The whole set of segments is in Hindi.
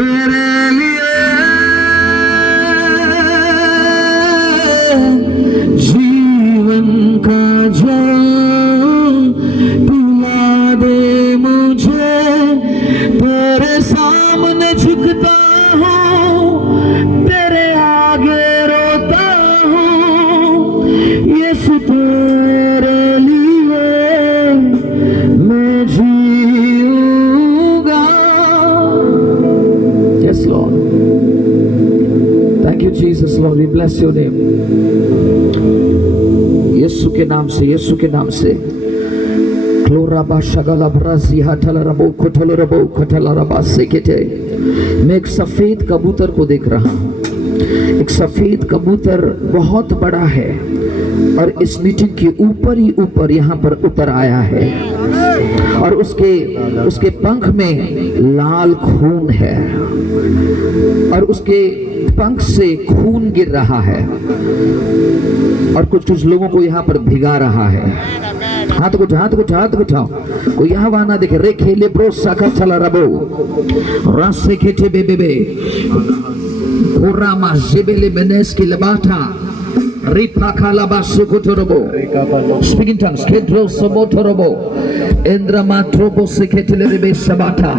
तेरे लिए जीवन का जल पिला दे मुझे, तेरे सामने झुकता हूँ, तेरे आगे रोता हूँ, यीशु तेरे लिए मैं जीऊंगा। Yes, Lord. Thank you, Jesus, Lord. We bless your name. यीशु के नाम से, यीशु के नाम से। मैं एक सफेद कबूतर को देख रहा हूँ। एक सफेद कबूतर बहुत बड़ा है और इस मीटिंग के ऊपर ही ऊपर यहाँ पर उतर आया है और उसके पंख में लाल खून है और उसके पंख से खून गिर रहा है और कुछ लोगों को यहाँ पर भिगा रहा है। हाथ को उठाओ। कोई यहाँ वहां ना देखे। रे खेले ब्रो साखा चला रबो रास्ते खेटे बेबे Kurama zibele beneski lebata ripa kalaba sukutorobo. Speak in tongues. Kedro sobotorobo endra matrobo seketele rebe sabata.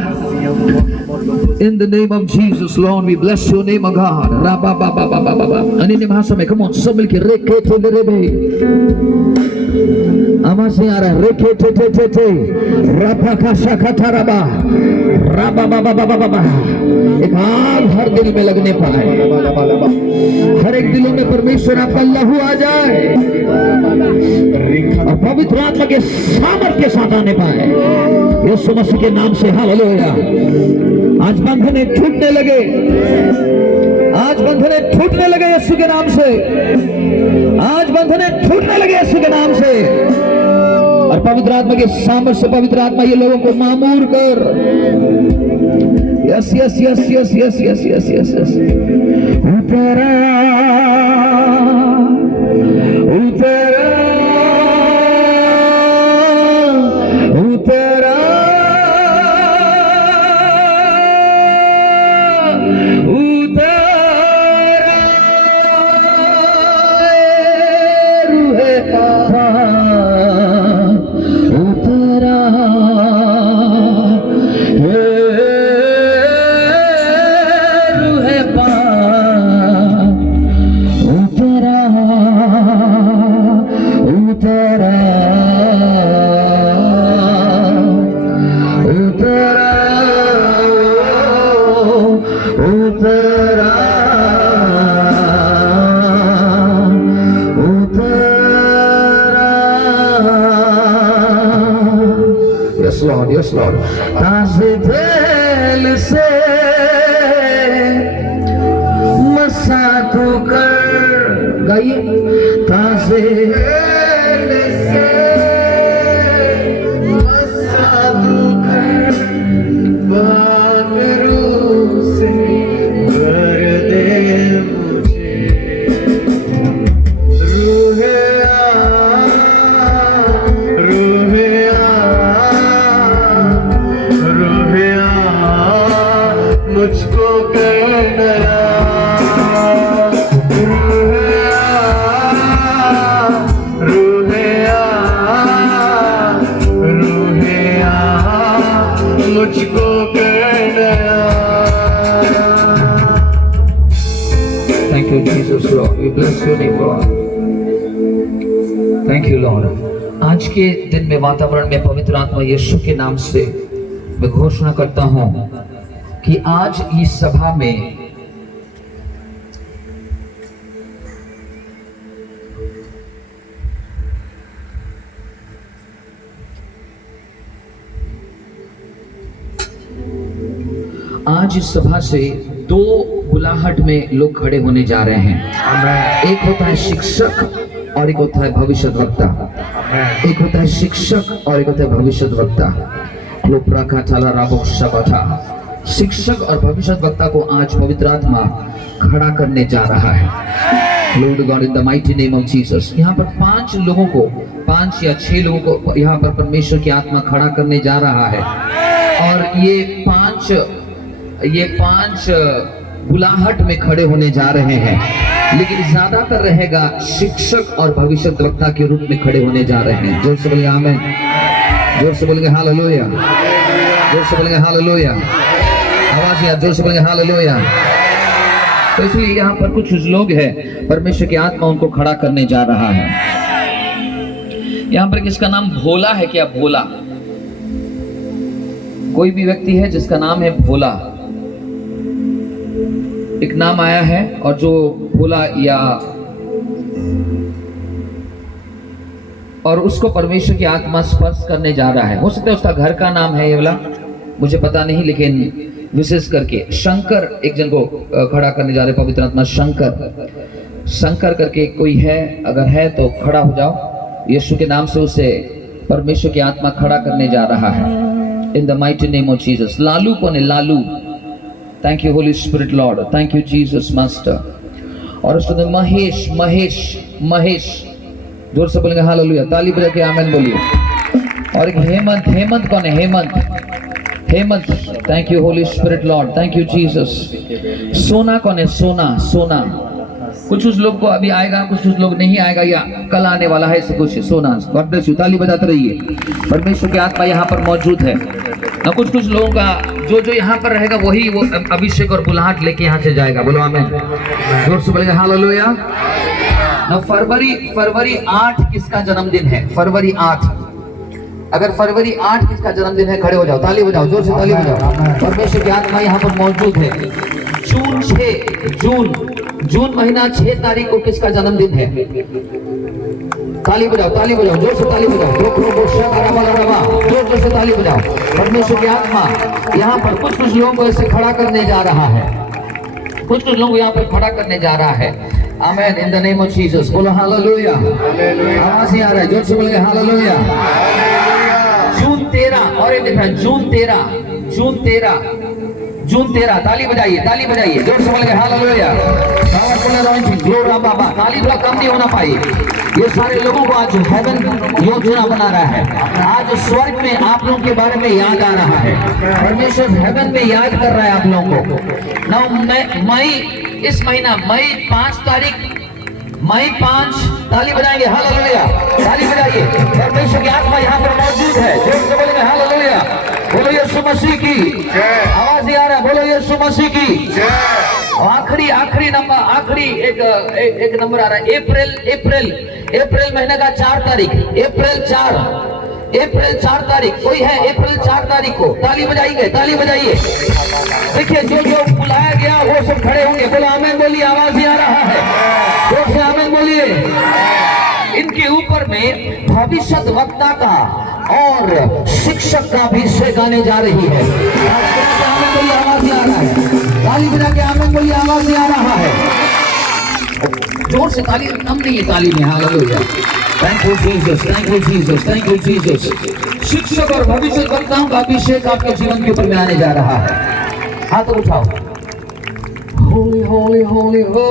In the name of Jesus, Lord, we bless your name, O God. Rabba baba baba baba. Anine भाषा में, come on, सब मिलके रेकेटे रेबे. आवाज नहीं आ रहा है। रेकेटे टे टे टे रबा का शाखा रबा रबा बाबा बाबा बाबा। एक आग हर दिल में लगने पाए, हर एक दिलों में परमेश्वर आपका लहू आ जाए और पवित्र आत्मा के सामर्थ के साथ आने पाए यीशु मसीह के नाम से। हालेलुया। आज बंधने टूटने लगे, आज बंधने टूटने लगे यीशु के नाम से, आज बंधने टूटने लगे यीशु के नाम से। और पवित्र आत्मा के सामर्थ्य से पवित्र आत्मा ये लोगों को मामूर कर। Yes yes yes yes yes yes yes yes yes उतरा उतरा उतरा Yes, Lord. ताज़े दिल से मसा तू कर, गाइए। ताज़े दिल से मसा तू कर, बागरों से भर दे मुझे, रूहे मुझको कर नया, मुझको कर नया। Thank you, Jesus, Lord. We bless your name, Lord. Thank you, Lord. आज के दिन में वातावरण में पवित्र आत्मा यीशु के नाम से मैं घोषणा करता हूँ कि आज इस सभा में आज इस सभा से दो बुलाहट में लोग खड़े होने जा रहे हैं। एक होता है शिक्षक और एक होता है भविष्यद्वक्ता। एक होता है शिक्षक और एक होता है भविष्यद्वक्ता। शिक्षक और भविष्यद्वक्ता को आज पवित्र आत्मा खड़ा करने जा रहा है। Lord God, in the mighty name of Jesus. यहाँ पर 5 लोगों को, 5 या 6 लोगों को यहाँ पर परमेश्वर की आत्मा खड़ा करने जा रहा है और ये 5 ये 5 बुलाहट में खड़े होने जा रहे हैं, लेकिन ज्यादातर रहेगा शिक्षक और भविष्यद्वक्ता के रूप में खड़े होने जा रहे हैं। जोर से बोलेंगे आमीन, जोर से बोलेंगे हालेलुया, जोर से बोलेंगे हालेलुया, आवाज यार जोर से बोलेंगे हालेलुया। तो इसलिए यहाँ पर कुछ लोग हैं, परमेश्वर की आत्मा उनको खड़ा करने जा रहा है। यहाँ पर किसका नाम भोला है क्या? भोला, कोई भी व्यक्ति है जिसका नाम है भोला, एक नाम आया है, और जो भोला या और उसको परमेश्वर की आत्मा स्पर्श करने जा रहा है। हो सकता है उसका घर का नाम है ये वाला, मुझे पता नहीं, लेकिन विशेष करके शंकर एक जन को खड़ा करने जा रहे, पवित्र आत्मा शंकर, शंकर करके कोई है, अगर है तो खड़ा हो जाओ। यीशु के नाम से उसे परमेश्वर की आत्मा खड़ा करने जा रहा है, in the mighty name of Jesus. Lalu कौन है? Lalu, thank you Holi spirit Lord, thank you Jesus master. और उसके बाद महेश, महेश, महेश, जोर से बोलेंगे हालेलुया, ताली बजा के आमीन बोलिए। और एक हेमंत, हेमंत कौन है? Hemant, Hemant, thank you Holi spirit Lord, thank you Jesus. सोना कौन है? सोना, सोना, कुछ लोग को अभी आएगा, कुछ लोग नहीं आएगा, या कल आने वाला है, ऐसे कुछ। सोना, गॉड ब्लेस यू, ताली बजाते रहिए, परमेश्वर की आत्मा यहाँ पर मौजूद है ना। कुछ लोगों का जो यहाँ पर रहेगा वही वो अभिषेक और बुलाहट लेके यहाँ से जाएगा। बोलो आमीन, जोर से बोलेंगे हालेलुया। ना फरवरी 8 किसका जन्मदिन है? फरवरी 8, अगर फरवरी 8 किसका जन्मदिन है, खड़े हो जाओ, ताली बजाओ, जोर से ताली बजाओ, परमेश्वर की आत्मा यहाँ पर मौजूद है। जून 6, जून महीना 6 तारीख को किसका जन्मदिन है? ताली बजाओ, ताली बजाओ, जोर से ताली बजाओ, जोर से ताली बजाओ। परमेश्वर की आत्मा यहाँ पर कुछ लोगों को ऐसे खड़ा करने जा रहा है, कुछ लोगों को यहाँ पर खड़ा करने जा रहा है। आमीन, in the name of Jesus, बोलो हालेलुया। आवाज नहीं आ रहा है, जोर से बोलेंगे हालेलुया। जून 13, और ये देख रहा है, जून 13, जून 13, जून 13, ताली बजाइए, ताली बजाइए, जोर से बोलेंगे हालेलुया। ग्लोरी बाबा, ताली थोड़ा कम नहीं होना पाई। ये सारे लोगों को आज हेवन योजना बना रहा है, आज स्वर्ग में आप लोगों के बारे में याद आ रहा है, परमेश्वर हेवन में याद कर रहा है आप लोगों को। नौ मई, इस महीना मई 5 तारीख, मई 5, ताली बजाएंगे हालेलुया, ताली बजाइए, परमेश्वर की आत्मा यहाँ पर मौजूद है, जोर से बोलेंगे हालेलुया। बोलो यीशु मसीह की आवाज ही आ रहा है, बोलो यीशु मसीह की। आखिरी नंबर, आखिरी एक नंबर आ रहा है, अप्रैल महीने का 4 तारीख, अप्रैल 4 तारीख, कोई है अप्रैल 4 तारीख को? ताली बजाइए, ताली बजाइए। देखिए जो बुलाया गया वो सब खड़े होंगे, बोलो आमीन बोलिए, आवाज ही आ रहा है, जोर से आमीन बोलिए। इनके ऊपर में भविष्यद्वक्ता का और शिक्षक का अभिषेक आने जा रही है। आवाज ही आ रहा है, ताली बजा के आमीन बोलिए, आवाज ही आ रहा है, जोर से ताली कम नहीं है, ताली में hallelujah. Thank you Jesus, thank you Jesus, thank you Jesus. शिक्षक और भविष्यद्वक्ताओं का अभिषेक आपके जीवन के ऊपर में आने जा रहा है। हाथ उठाओ, होली होली होली हो,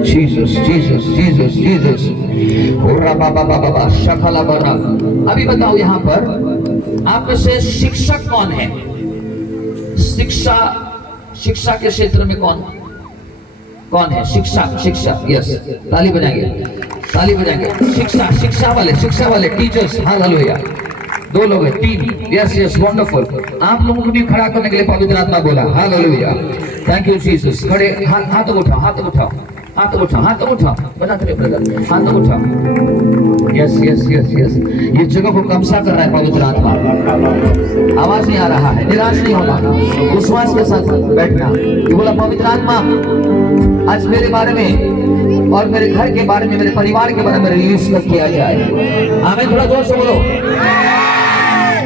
जीसस जीसस जीसस जीसस। अभी बताओ यहाँ पर आप में से शिक्षक कौन है? शिक्षा के क्षेत्र में कौन है? शिक्षा, यस, ताली बजाएंगे, ताली बजाएंगे। शिक्षा वाले टीचर्स, हालेलुया। 2 लोग हैं, 3, यस वंडरफुल। आप लोगों को भी खड़ा करने के लिए पवित्र आत्मा बोला, हालेलुया, थैंक यू जीसस। खड़े, हाथ उठाओ, बताते रहिए ब्रदर, हाथ उठाओ, यस। ये जगह को कमसा कर रहा है पवित्र आत्मा, आवाज नहीं आ रहा है, निराश नहीं होना, विश्वास के साथ बैठना। ये बोला पवित्र आत्मा आज मेरे बारे में और मेरे घर के बारे में, मेरे परिवार के बारे में रिलीज कर किया जाए। आमीन, थोड़ा जोर से बोलो।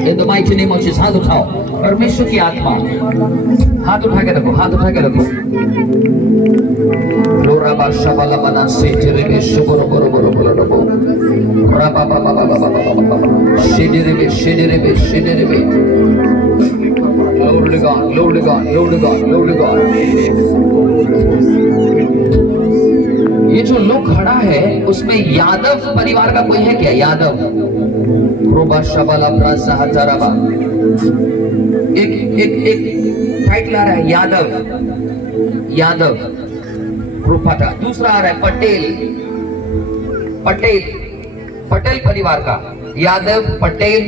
ये तो माइटी नेम ऑफ जीसस। हाथ उठाओ, परमेश्वर की आत्मा, हाथ उठा के रखो, हाथ उठा के रखो। लोराबा शबला बना से तेरे में शुभरो बोलो बोलो बोलो बोलो राबा बाबा बाबा बाबा शेडेरे में Lord God है उसमें यादव परिवार का कोई है क्या? यादव एक टाइटल आ रहा है यादव रूपाटा। दूसरा आ रहा है पटेल परिवार का यादव पटेल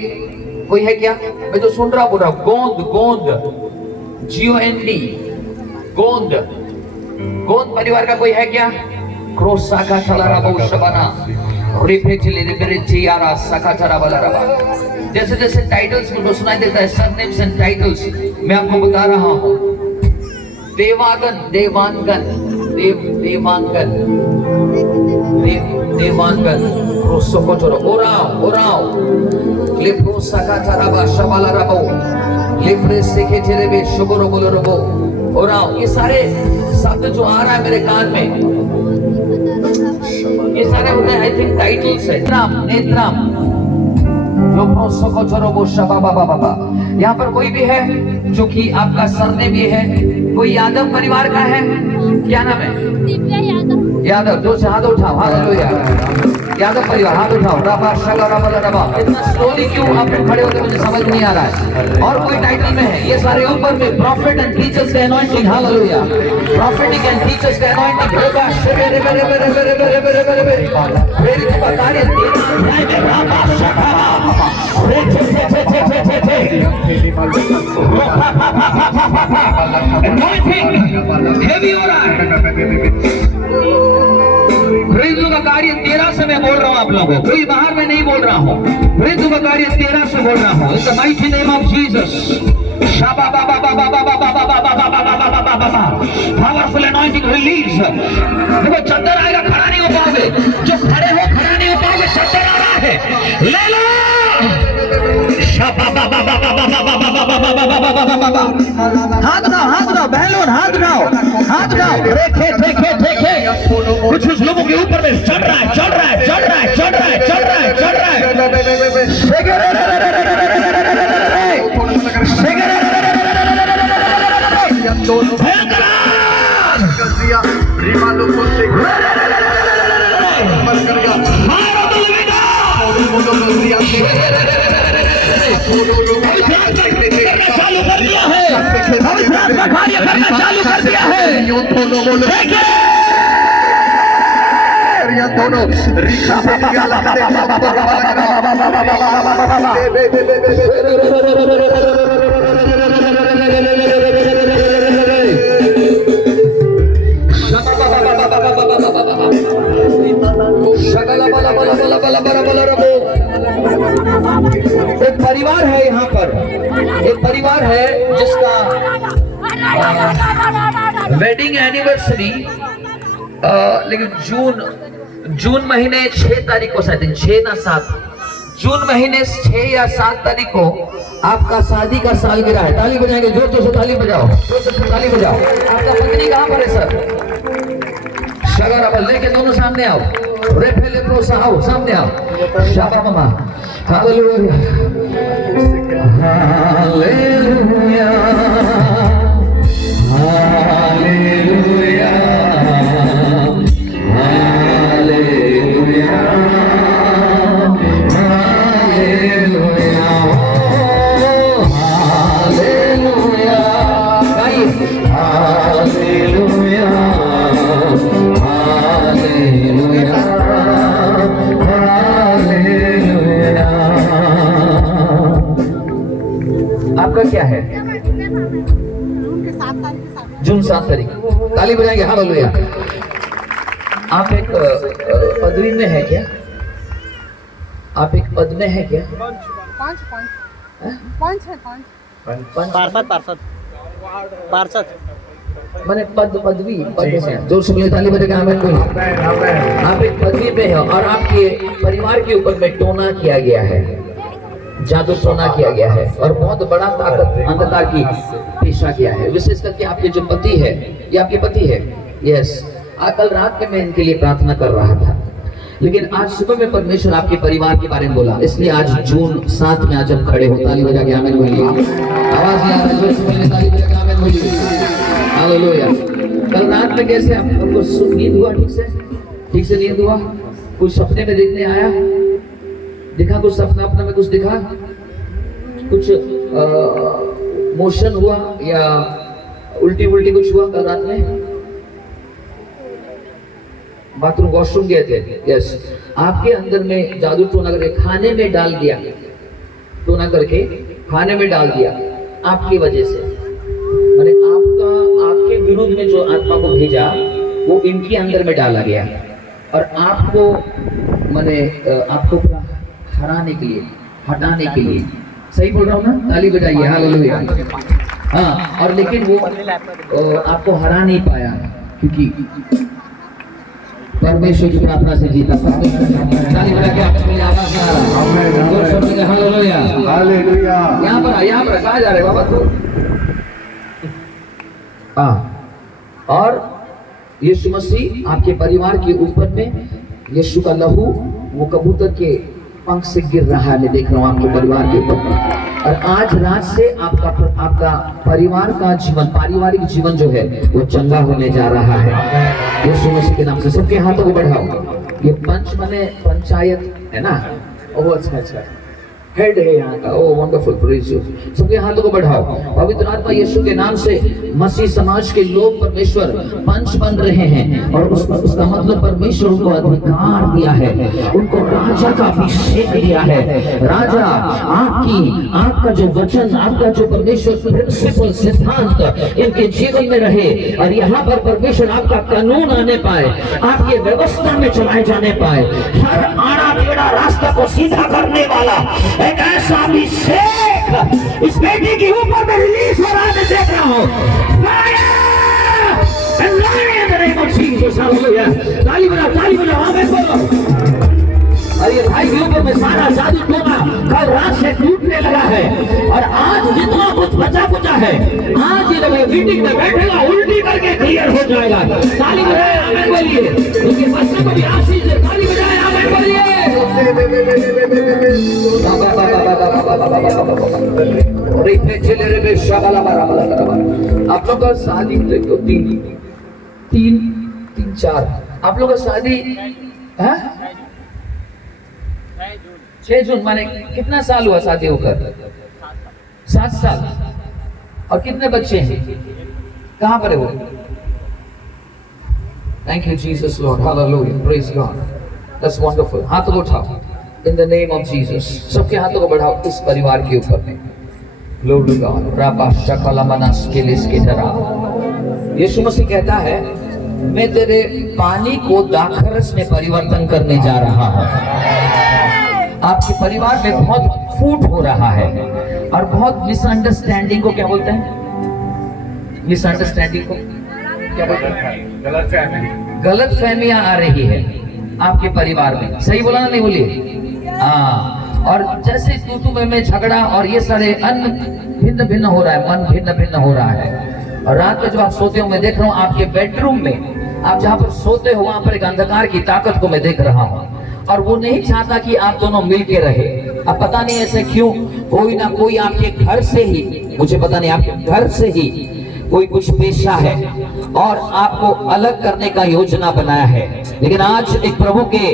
कोई है क्या? मैं तो सुन रहा बोल रहा हूं। गोंद गोंद परिवार का कोई है क्या? क्रॉस साका चला रहा शबाना जैसे जैसे टाइटल्स मुझको सुनाई देता है, सरनेम्स एंड टाइटल्स मैं आपको बता रहा हूं। देवांगन रोसोकोचोरो ओराओ लेप्रो साका चराबा शबाला रबो लेप्रे सेके चेरेबे शुगरो बोलो रबो ओराओ। ये सारे शब्द जो आ रहा है मेरे कान में, ये सारे उन्हें आई थिंक टाइटल्स है। नेत्राम यहाँ पर कोई भी है जो कि आपका सरनेम ये है? कोई यादव परिवार का है? क्या नाम है? यादव। जो से हाथ उठाओ, यादव परिवार हाथ उठाओ। इतना स्लोली क्यों आप खड़े होते मुझे समझ नहीं आ रहा है। और कोई टाइटल में है? ये सारे ऊपर में प्रॉफिट एंड टीचर्स का anointing. Hallelujah. Prophetic and teachers का अनॉइंटिंग होगा। मेरी तो बता रही हेवी हो रहा है। मृत्यु का कार्य 13 से मैं बोल रहा हूँ आप लोगों को, कोई बाहर में नहीं बोल रहा हूँ। मृत्यु का कार्य 13 से बोल रहा हूँ। इन the mighty name of Jesus. Powerful anointing release. देखो चद्दर आएगा, खड़ा नहीं हो पाओगे। जो खड़े हो खड़ा नहीं हो पाओगे, चद्दर आ रहा है, ले लो। हाथ उठाओ बहलों, हाथ उठाओ। देखे कुछ लोगों के ऊपर में चढ़ रहा चालू कर दिया है, कार्य करना चालू कर दिया है। दोनों एक परिवार है यहाँ पर, एक परिवार है जिसका वेडिंग एनिवर्सरी लेकिन जून महीने 6 तारीख को, शायद 6 ना 7 जून महीने 6 या 7 तारीख को आपका शादी का सालगिरह है। ताली बजाएंगे, जोर जोर से ताली बजाओ, जोर से ताली बजाओ। आपका पत्नी कहाँ पर है सर? शगरबल लेके दोनों सामने आओ। रेफेले प्रोसा आओ, सामने आओ। शाबा मामा। Hallelujah hallelujah hallelujah hallelujah hallelujah hallelujah guys, hallelujah hallelujah hallelujah. आपका क्या है? जून 7 तारीख। ताली बजाएंगे, हालेलुया। आप एक पदवी में है क्या? आप एक पद में है क्या? पार्षद मैंने पदवी जोर से बोले, ताली बजाएंगे, आमीन बोलिए। आप एक पदवी में है और आपके परिवार के ऊपर में टोना किया गया है, जादू टोना किया गया है और बहुत बड़ा ताकत अंधकार की पेशा किया है। विशेष करके आपके जो पति है, ये आपके पति है। यस, कल रात में मैं इनके लिए प्रार्थना कर रहा था, लेकिन आज सुबह में परमेश्वर आपके परिवार के बारे में बोला, इसलिए आज जून 7 में आज हम खड़े हो। ताली बजा के आमीन बोलिए। आवाज नहीं आ रहा, जोर से बोलिए, ताली बजा के आमीन बोलिए। हालेलुया। कल रात में कैसे आपको नींद हुआ? ठीक से ठीक से नींद हुआ? कुछ सपने में देखने आया? दिखा कुछ सपना अपना में कुछ दिखा? कुछ मोशन हुआ या उल्टी उल्टी कुछ हुआ कल रात में? बाथरूम वॉशरूम गए थे? यस। आपके अंदर में जादू टोना करके खाने में डाल दिया, टोना करके खाने में डाल दिया आपकी वजह से। मैंने आपके विरुद्ध में जो आत्मा को भेजा वो इनके अंदर में डाला गया और आपको मैंने आपको हराने के लिए, हटाने के लिए। सही बोल रहा हूँ ना? ताली बजाइए, हालेलुया। हाँ, और लेकिन वो आपको हरा नहीं पाया क्योंकि परमेश्वर की प्रार्थना से जीता। ताली बजा के आपको आवाज आ रहा। Hallelujah, hallelujah. यहाँ पर कहाँ जा रहे बाबा तू? और यीशु मसीह आपके परिवार के ऊपर में यीशु का लहू वो कबूतर के पंख से गिर रहा है। मैं देख रहा हूँ आपके परिवार के ऊपर। और आज रात से आपका परिवार का जीवन, पारिवारिक जीवन जो है वो चंगा होने जा रहा है यीशु मसीह के नाम से। सबके हाथों को बढ़ाओ। ये पंच माने पंचायत है ना? ओह अच्छा, हेड है यहाँ का। ओह वंडरफुल, प्रेज यू। सबके हाथों को बढ़ाओ। पवित्र आत्मा यीशु के नाम से मसीह समाज के लोग परमेश्वर पंच बन रहे हैं और उसका मतलब परमेश्वर उनको अधिकार दिया है, उनको राजा का अभिषेक दिया है। राजा आपका जो वचन, आपका जो परमेश्वर प्रिंसिपल, सिद्धांत इनके जीवन में रहे और यहाँ पर परमेश्वर आपका कानून आने पाए, आपके व्यवस्था में चलाए जाने पाए। हर आड़ा टेढ़ा रास्ता को सीधा करने वाला एक ऐसा अभिषेक इस बेटी के ऊपर में रिलीज हो रहा है। देख रहा हूं ताली बजाओ, आमीन बोलो। अरे भाई के ऊपर में सारा जादू टोना कल रात से टूटने लगा है और आज जितना कुछ बचा कुचा है, आज ये लोग मीटिंग में बैठेगा उल्टी करके क्लियर हो जाएगा। ताली बजाए, आमीन बोलिए। उनके बच्चे को भी आशीष दे। ताली बजाए, आमीन बोलिए। आप लोग का शादी तो तीन चार आप लोग का शादी है 6 जून। माने कितना साल हुआ शादी होकर? 7 साल। और कितने बच्चे हैं? कहाँ पर है वो? Thank you Jesus Lord, hallelujah, praise God, that's wonderful. हाथों को उठाओ in the name of Jesus. सबके हाथों को बढ़ाओ इस परिवार के ऊपर में। Glory God. राबा शकला मनास के लिस के तरह यीशु मसीह कहता है, मैं तेरे पानी को दाखरस में परिवर्तन करने जा रहा हूं। आपके परिवार में बहुत फूट हो रहा है और बहुत मिसअंडरस्टैंडिंग को क्या बोलते हैं? मिसअंडरस्टैंडिंग को क्या बोलते हैं? गलत फहमियां आ रही है आपके परिवार में। सही बोला ना? नहीं बोलिए। और जैसे तू में झगड़ा और ये सारे अन्य भिन्न भिन्न हो रहा है, मन भिन्न भिन्न हो रहा है। और रात में जब आप सोते हो, मैं देख रहा हूँ आपके बेडरूम में, आप जहाँ पर सोते हो वहां पर एक अंधकार की ताकत को मैं देख रहा हूँ और वो नहीं चाहता कि आप दोनों मिलके रहे। अब पता नहीं ऐसे क्यों, कोई ना कोई आपके घर से ही, मुझे पता नहीं, आपके घर से ही कोई कुछ पेशा है और आपको अलग करने का योजना बनाया है। लेकिन आज एक प्रभु के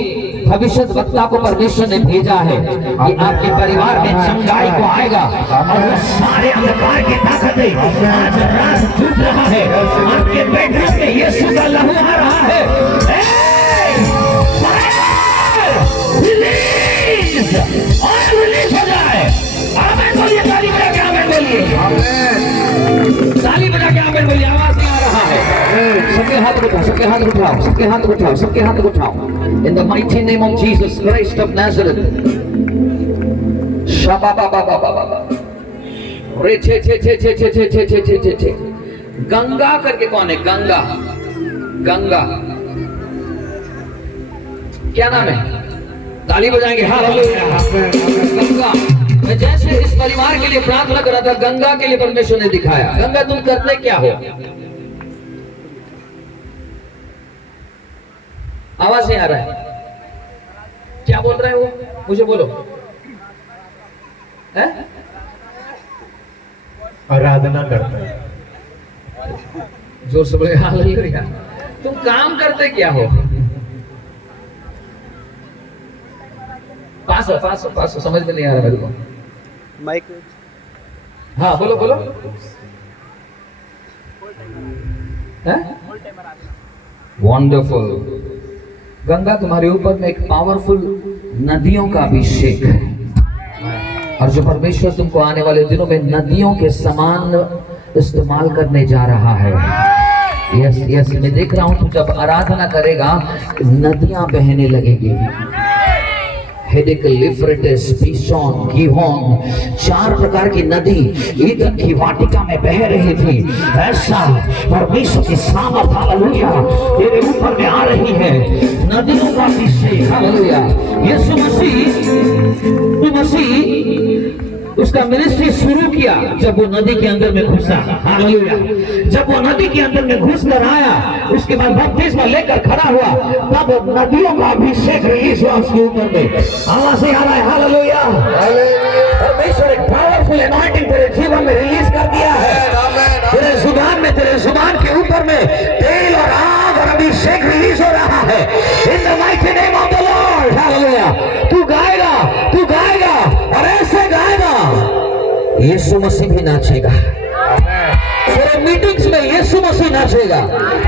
भविष्य वक्ता को परमेश्वर ने भेजा है कि आपके परिवार में चंगाई को आएगा और वो सारे अंधकार की ताकतें आज रात टूट रहा है। आपके बेडरूम में यीशु का लहू आ रहा है। रिलीज और रिलीज हो जाए। आमीन बोलिए। ताली बजा के आमीन बोलिए। ताली बजा के आमीन बोलिए। आवाज नहीं आ रहा है। सबके हाथ उठाओ, सबके हाथ उठाओ, सबके हाथ उठाओ, सबके हाथ उठाओ। In the mighty name of Jesus Christ of Nazareth. Shaba ba ba ba ba ba. रे छे छे छे छे छे छे छे छे छे छे छे। गंगा करके कौन है? गंगा, गंगा क्या नाम है? ताली बजाएंगे। हालेलुया। गंगा। मैं जैसे इस परिवार के लिए प्रार्थना कर रहा था, गंगा के लिए परमेश्वर ने दिखाया। गंगा तुम करते क्या हो? आवाज नहीं आ रहा है। क्या बोल रहे हो? मुझे बोलो। है? आराधना करते हैं। जोर से बोले हालेलुया। तुम काम करते क्या हो? पास हो, समझ में नहीं आ रहा मेरे को। माइक हाँ बोलो बोलो। वंडरफुल। गंगा तुम्हारे ऊपर में एक पावरफुल नदियों का अभिषेक है, और जो परमेश्वर तुमको आने वाले दिनों में नदियों के समान इस्तेमाल करने जा रहा है। यस यस, मैं देख रहा हूं तू जब आराधना करेगा नदियां बहने लगेगी। हेडेकलिफ्रेटिस, पीशोन, गीहोन, 4 प्रकार की नदी ईदन की वाटिका में बह रही थी। ऐसा परमेश्वर की सामर्थ हालेलुया तेरे ऊपर में आ रही है, नदियों का अभिषेक हालेलुया। यीशु मसीह उसका मिनिस्ट्री शुरू किया जब वो नदी के अंदर में घुसा, हालेलुया। जब वो नदी के अंदर में घुस कर आया, उसके बाद बपतिस्मा लेकर खड़ा हुआ, तब नदियों का अभिषेक रिलीज हुआ उसके ऊपर में। आवाज से आ रहा है हालेलुया। परमेश्वर एक पावरफुल एनॉइंटिंग तेरे जीवन में रिलीज कर दिया है। तेरे जुबान के ऊपर में तेल और आग और अभिषेक रिलीज हो रहा है। In the mighty name of the Lord hallelujah. तू गाएगा और ऐसे गाएगा यीशु मसीह भी नाचेगा। तेरे मीटिंग्स में यीशु मसीह नाचेगा,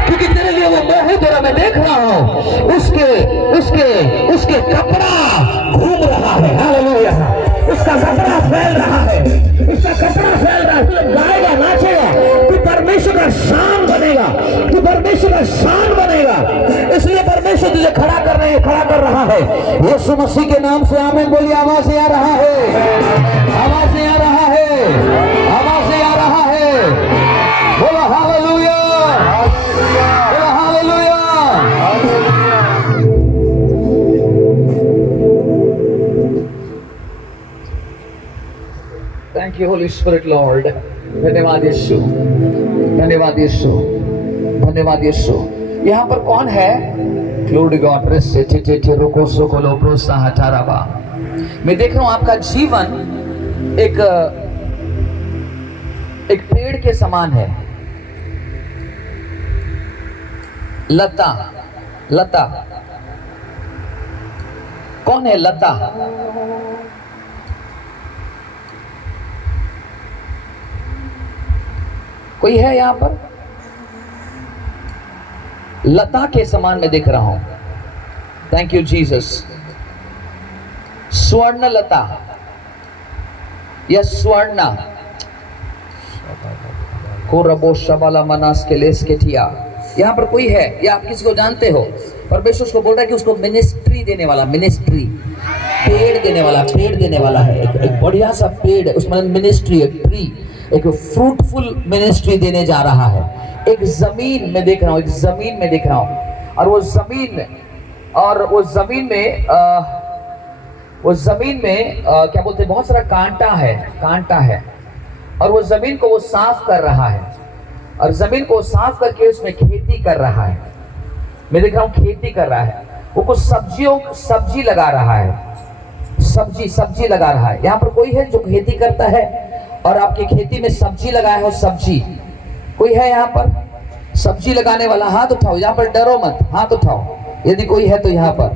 क्योंकि तेरे लिए वो मोहित हो रहा, मैं देख रहा हूँ उसके कपड़ा घूम रहा है हालेलुया। उसका कपड़ा फैल रहा है, तू गाएगा नाचेगा, तू परमेश्वर का शान बनेगा। इसलिए परमेश्वर तुझे खड़ा कर रहा है। यीशु मसीह के नाम से आमीन बोलिए। आवाज से आ रहा है, बोलो हालेलुया, बोलो hallelujah. Thank you Holi spirit Lord. धन्यवाद यीशु, धन्यवाद यीशु, धन्यवाद यीशु। यहाँ पर कौन है? Glory God. रुको सोकोलो प्रोत्साह हटाराबा। मैं देख रहा हूँ आपका जीवन एक पेड़ के समान है। लता कौन है? लता कोई है यहाँ पर? लता के समान मैं देख रहा हूं। Thank you Jesus. स्वर्ण लता या स्वर्णा को रबो शबाला मनास के लेस के ठिया। यहाँ पर कोई है या आप किसी को जानते हो? परमेश्वर उसको बोल रहा है कि उसको मिनिस्ट्री देने वाला, पेड़ देने वाला है। एक बढ़िया सा पेड़, उसमें मिनिस्ट्री, एक ट्री, एक फ्रूटफुल मिनिस्ट्री देने जा रहा है। एक जमीन में देख रहा हूँ, और वो जमीन में क्या बोलते हैं, बहुत सारा कांटा है, और वो जमीन को वो साफ कर रहा है, और जमीन को साफ करके उसमें खेती कर रहा है। मैं देख रहा हूँ खेती कर रहा है। वो कुछ सब्जी लगा रहा है, सब्जी लगा रहा है। यहाँ पर कोई है जो खेती करता है और आपकी खेती में सब्जी लगाया हो? सब्जी कोई है यहाँ पर? सब्जी लगाने वाला हाथ उठाओ। यहाँ पर डरो मत, हाथ उठाओ यदि कोई है तो। यहाँ पर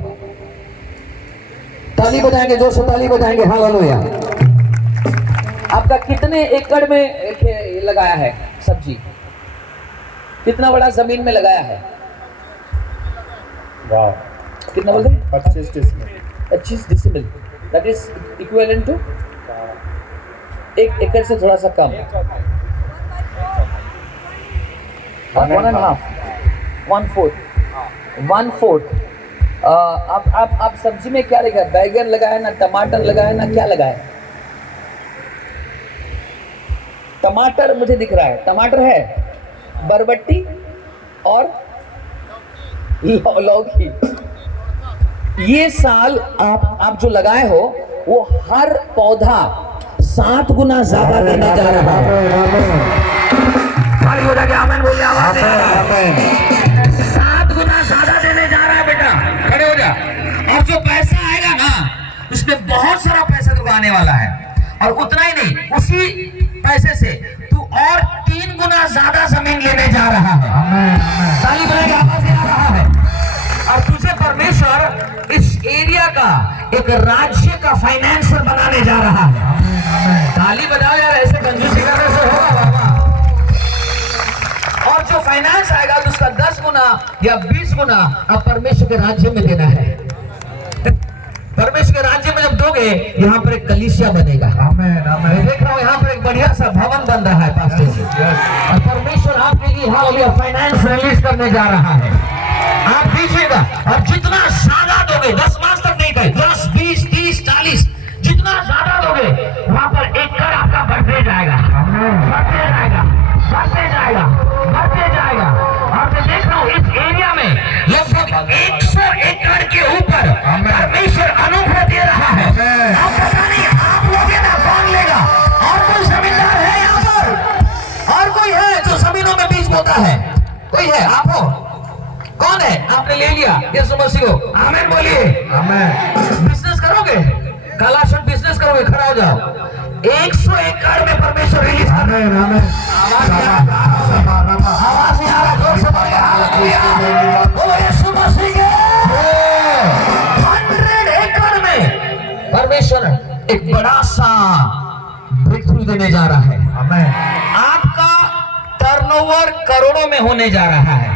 ताली बजाएंगे, जोर से ताली बजाएंगे हालेलुया। आपका कितने एकड़ में लगाया है सब्जी? कितना बड़ा जमीन में लगाया है? वाह, कितना बोलते हैं? 25 decimal. That is equivalent to 1 एकड़ से थोड़ा सा कम। 1/4। आप सब्जी में क्या लगाए? बैगन लगाए ना, टमाटर लगाए ना, क्या लगाए? टमाटर मुझे दिख रहा है, टमाटर है, बरबट्टी और लौकी। ये साल आप जो लगाए हो वो हर पौधा 7 गुना ज्यादा देने जा रहा है। 7 गुना ज्यादा देने जा रहा है बेटा, खड़े हो जा। और जो पैसा आएगा ना, उसमें बहुत सारा पैसा तो आने वाला है, और उतना ही नहीं, उसी पैसे से तू और 3 गुना ज्यादा जमीन लेने जा रहा है। ताली बजाएगा, आवाज आ रहा है। और तुझे परमेश्वर इस एरिया का एक राज्य का फाइनेंसर बनाने जा रहा है। ताली बजाओ यार, ऐसे कंजूसी करने से होगा बाबा। और जो फाइनेंस आएगा तो उसका 10 गुना या 20 गुना आप परमेश्वर के राज्य में देना है। परमेश्वर के राज्य में जब दोगे, यहाँ पर एक कलीसिया बनेगा। मैं देख रहा हूँ यहाँ पर एक बढ़िया सा भवन बन रहा है पास्टर जी, और परमेश्वर आपके लिए हालेलुया फाइनेंस रिलीज करने जा रहा है। आप दीजिएगा, और जितना ज्यादा दोगे, 10 मास तक नहीं कहे, 10, 20, 30, 40, जितना ज्यादा दोगे वहां पर एकड़ आपका बढ़ते जाएगा, बढ़ते जाएगा, बढ़ते जाएगा, बढ़ते जाएगा। और मैं देख रहा हूँ इस एरिया में लगभग 100 एकड़ के ऊपर परमेश्वर अनुभव दे रहा है। आप पता नहीं आप लोगे ना, कौन लेगा? और कोई जमींदार है यहाँ पर? और कोई है जो जमीनों में बीज बोता है? कोई है? आप हो? कौन है? आपने ले लिया यीशु मसीह को। आमीन बोलिए। आमीन। बिजनेस करोगे, कालाशन बिजनेस करोगे, खड़ा हो जाओ। 100 एकड़ में परमेश्वर रिलीज कर रहे हैं। आवाज नहीं आ रहा, जोर से बोलिए हालेलुया। बोलो यीशु मसीह के। 100 एकड़ में परमेश्वर एक बड़ा सा ब्रेक थ्रू देने जा रहा है। आपका टर्नओवर करोड़ों में होने जा रहा है।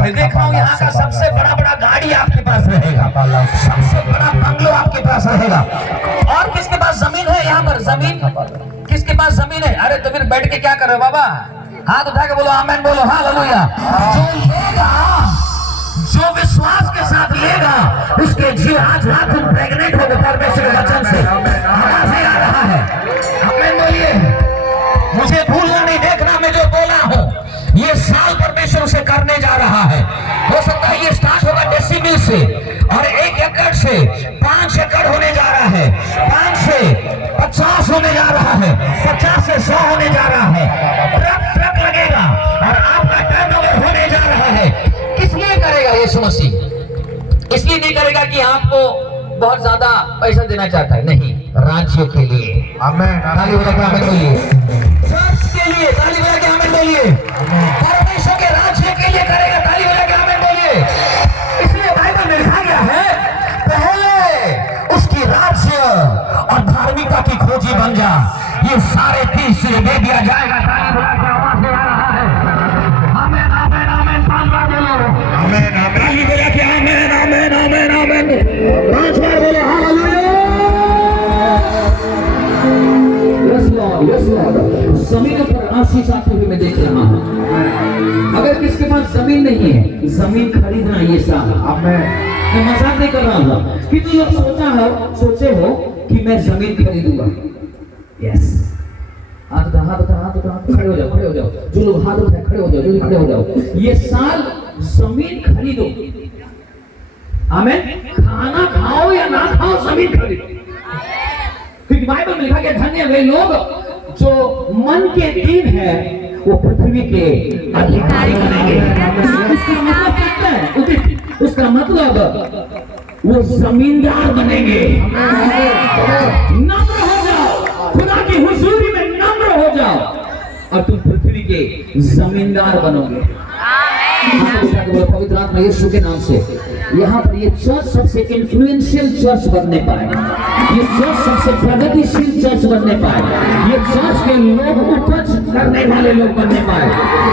मैं देख रहा हूँ यहाँ का सबसे बड़ा गाड़ी आपके पास रहेगा, सबसे बड़ा बंगलो आपके पास रहेगा। और किसके पास जमीन है यहाँ पर? जमीन किसके पास जमीन है? अरे तो फिर बैठ के क्या कर रहे हो बाबा? हाथ उठा के बोलो आमीन, बोलो हालेलुया। जो लेगा, जो विश्वास के साथ लेगा, उसके जी आज रात तुम प्रेग्नेंट हो परमेश्वर के वचन से। आवाज आ रहा है, आमीन बोलिए। मुझे भूलना नहीं, देखना मैं जो बोला हूँ ये साल परमेश्वर उसे करने जा रहा है। हो सकता है ये स्टार्ट होगा डेसिमल से, और 1 एकड़ से 5 एकड़ होने जा रहा है, 5 से 50 होने जा रहा है, 50 से 100 होने जा रहा है। ट्रक लगेगा और आपका टर्नओवर होने जा रहा है। किस लिए करेगा यीशु मसीह? इसलिए नहीं करेगा कि आपको बहुत ज्यादा पैसा देना चाहता है, नहीं, राज्य के लिए। आमीन। ताली बजा के आमीन बोलिए। चर्च के लिए ताली बजा के आमीन बोलिए। परमेश्वर के राज्य के लिए करेगा, ताली बजा के आमीन बोलिए। इसलिए बाइबल में लिखा गया है, पहले उसकी राज्य और धार्मिकता की खोजी बन जा, ये सारे 30 दे दिया जाएगा। ताली बजा के आवाज आ रहा है। आमीन, आमीन, आमीन। 5 बार बोलो आमीन, आमीन। ताली बजा के आमीन, आमीन, आमीन, आमीन। 5 बार बोलो हालेलुया। Yes Lord. जमीन पर आशीष आते हुए मैं देख रहा हूँ। अगर किसके पास जमीन नहीं है, जमीन खरीदना ये साल। मैं मजाक नहीं कर रहा था। कितने लोग सोचे हो कि मैं जमीन खरीदूंगा? यस, हाथ उठा, हाथ उठा, हाथ उठा, खड़े हो जाओ, खड़े हो जाओ। जो लोग हाथ उठाए खड़े हो जाओ, जल्दी खड़े हो जाओ। ये साल जमीन खरीदो। आमीन। खाना खाओ या ना खाओ, जमीन खरीदो। क्योंकि बाइबल में लिखा गया, धन्य वे लोग जो मन के दीन है, वो पृथ्वी के अधिकारी बनेंगे। उसका मतलब क्या है? उसका मतलब वो जमींदार बनेंगे। नम्र हो जाओ, खुदा की हुजूरी में नम्र हो जाओ, और तुम पृथ्वी के जमींदार बनोगे। पवित्र आत्मा यीशु के नाम से यहाँ पर ये चर्च सबसे इन्फ्लुएंशियल चर्च बनने पाए, ये चर्च सबसे प्रगतिशील चर्च बनने पाए, ये चर्च के लोग उपज करने वाले लोग बनने पाए,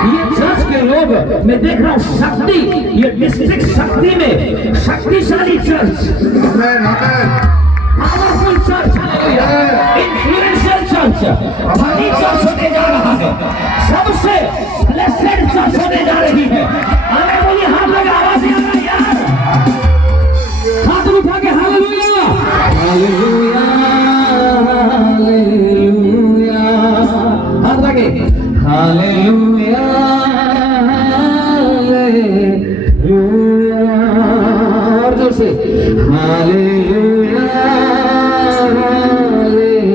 ये चर्च के लोग, मैं देख रहा हूँ शक्ति, ये डिस्ट्रिक्ट शक्ति में शक्तिशाली church, powerful church, influential church, धनी चर्च होने जा रहा है, सबसे ब्लेसेड चर्च होने जा रही है। आगे बोलिए, हाथ लगा, आवाज यार, हाथ उठा के हालेलुया, हालेलुया, हालेलुया, हाथ लगे, हालेलुया, हालेलुया, और जोर से hallelujah, hallelujah,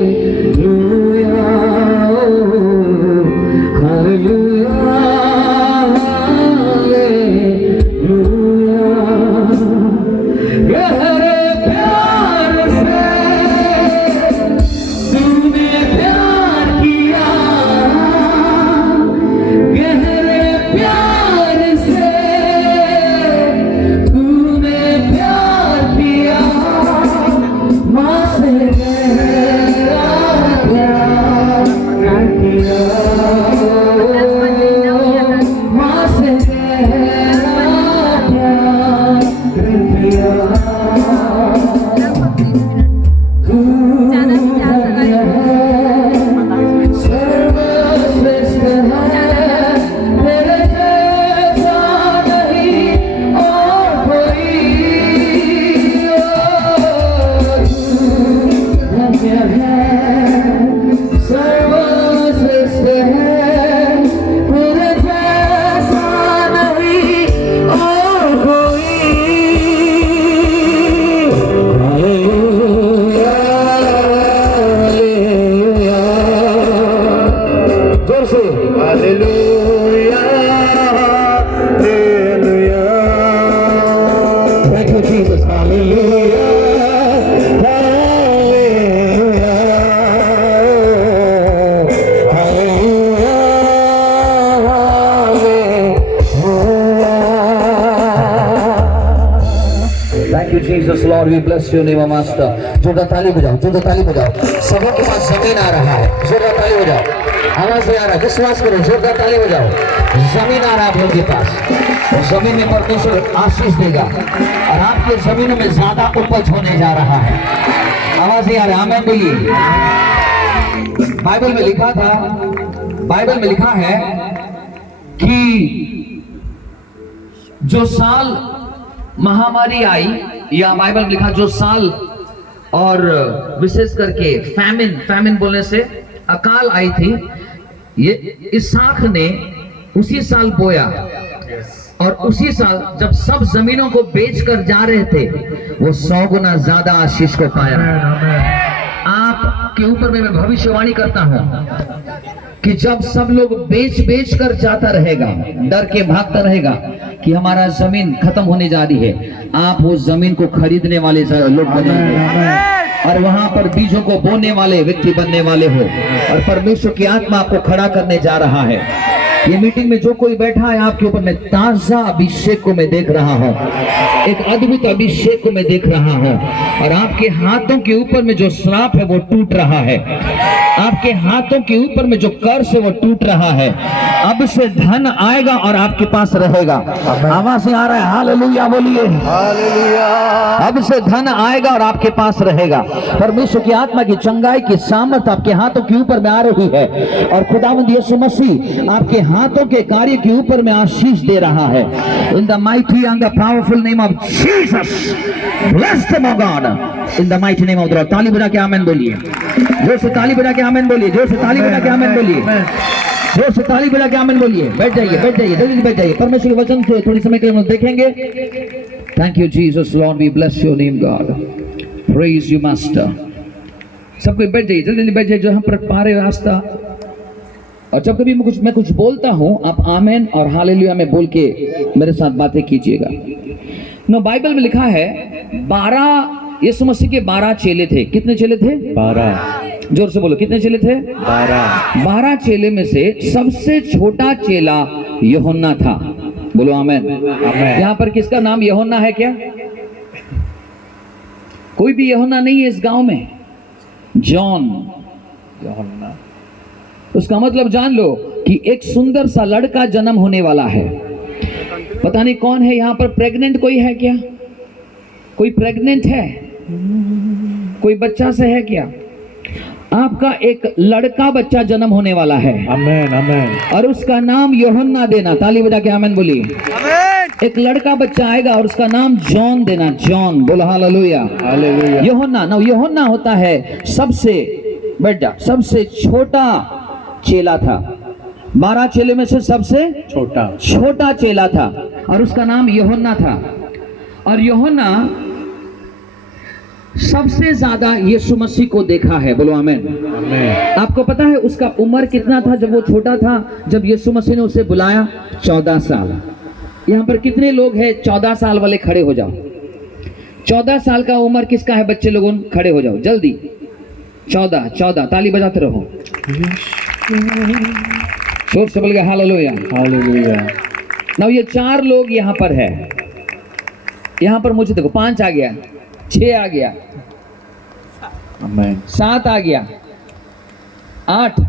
hallelujah. Thank you, Jesus, Lord. We bless your name, Master. जोरदार ताली बजाओ, जोरदार ताली बजाओ। सबों के पास जमीन आ रहा है, जोरदार ताली बजाओ। आवाज नहीं आ रहा, विश्वास करो, जोरदार ताली बजाओ। जमीन आ रहा है आप लोगों के पास। जमीन में परमेश्वर आशीष देगा और आपके जमीनों में ज्यादा उपज होने जा रहा है। आवाज नहीं आ रहा, आमीन बोलिए। बाइबल में लिखा था, बाइबल में लिखा है कि जो साल महामारी आई, या बाइबल में लिखा जो साल और विशेष करके फैमिन बोलने से अकाल आई थी, ये इसहाक ने उसी साल बोया और उसी साल जब सब जमीनों को बेचकर जा रहे थे, वो 100 गुना ज्यादा आशीष को पाया। आपके ऊपर मैं भविष्यवाणी करता हूं कि जब सब लोग बेच कर जाता रहेगा, डर के भागता रहेगा कि हमारा जमीन खत्म होने जा रही है, आप वो जमीन को खरीदने वाले लोग बनेंगे और वहां पर बीजों को बोने वाले व्यक्ति बनने वाले हो और परमेश्वर की आत्मा आपको खड़ा करने जा रहा है। ये मीटिंग में जो कोई बैठा है आपके ऊपर मैं ताजा अभिषेक को मैं देख रहा हूँ, एक अद्भुत अभिषेक को मैं देख रहा हूँ और आपके हाथों के ऊपर में जो श्राप है वो टूट रहा है, आपके हाथों के ऊपर में जो कर्ज है वो टूट रहा है। अब से धन आएगा और आपके पास रहेगा। आवाज से आ रहा है, हालेलुया बोलिए, हालेलुया। अब से धन आएगा और आपके पास रहेगा। परमेश्वर की आत्मा की चंगाई की सामर्थ आपके हाथों के ऊपर में आ रही है और खुदावंद यीशु मसीह आपके हाथों के कार्य के ऊपर में आशीष दे रहा है। In the mighty and the powerful name of Jesus, bless them O God, in the mighty name of the Lord. ताली बजा के आमीन बोलिए, जोर से ताली बजा के आमीन बोलिए, जोर से ताली बजा के आमीन बोलिए, जोर से ताली बजा के आमीन बोलिए। बैठ जाइए, बैठ जाइए, जल्दी बैठ जाइए। परमेश्वर के वचन को थोड़ी समय के लिए हम देखेंगे। Thank you Jesus, Lord we bless your name God, praise you master. सब कोई बैठ जाइए, जल्दी बैठ जाइए, जो हम पर पारे रास्ता। और जब कभी मैं कुछ बोलता हूं, आप आमीन और हालेलुया में बोल के मेरे साथ बातें कीजिएगा। नो बाइबल में लिखा है 12 यीशु मसीह के 12 चेले थे। कितने चेले थे? 12। जोर से बोलो, कितने चेले थे? 12 चेले में से सबसे छोटा चेला यूहन्ना था। बोलो आमीन। यहाँ पर किसका नाम यूहन्ना है क्या? कोई भी यूहन्ना नहीं है इस गांव में। जॉन, यूहन्ना। उसका मतलब जान लो कि एक सुंदर सा लड़का जन्म होने वाला है। पता नहीं कौन है यहाँ पर प्रेग्नेंट, कोई है क्या? कोई प्रेग्नेंट है? कोई बच्चा से है क्या? आपका एक लड़का बच्चा जन्म होने वाला है। आमीन, आमीन। और उसका नाम यूहन्ना देना। ताली बजा के आमीन बोलिए। आमीन। एक लड़का बच्चा आएगा और उसका नाम जॉन देना। जॉन, बोलो हालेलुया, हालेलुया। यूहन्ना, ना यूहन्ना होता है सबसे बेटा, सबसे छोटा चेला था। 12 चेले में से सबसे छोटा चेला था और उसका नाम यूहन्ना था। और यूहन्ना सबसे ज्यादा यीशु मसीह को देखा है। बोलो आमीन। आपको पता है उसका उम्र कितना था जब वो छोटा था, जब यीशु मसीह ने उसे बुलाया? 14 साल। यहाँ पर कितने लोग हैं 14 साल वाले? खड़े हो जाओ। 14 साल का उम्र किसका है? बच्चे लोगों, खड़े हो जाओ जल्दी। 14। ताली बजाते रहो, जोर से बोल गया हालेलुया, हालेलुया। नाउ ये 4 लोग यहाँ पर है। यहाँ पर मुझे देखो, 5 आ गया, 6 आ गया, 7 आ गया, 8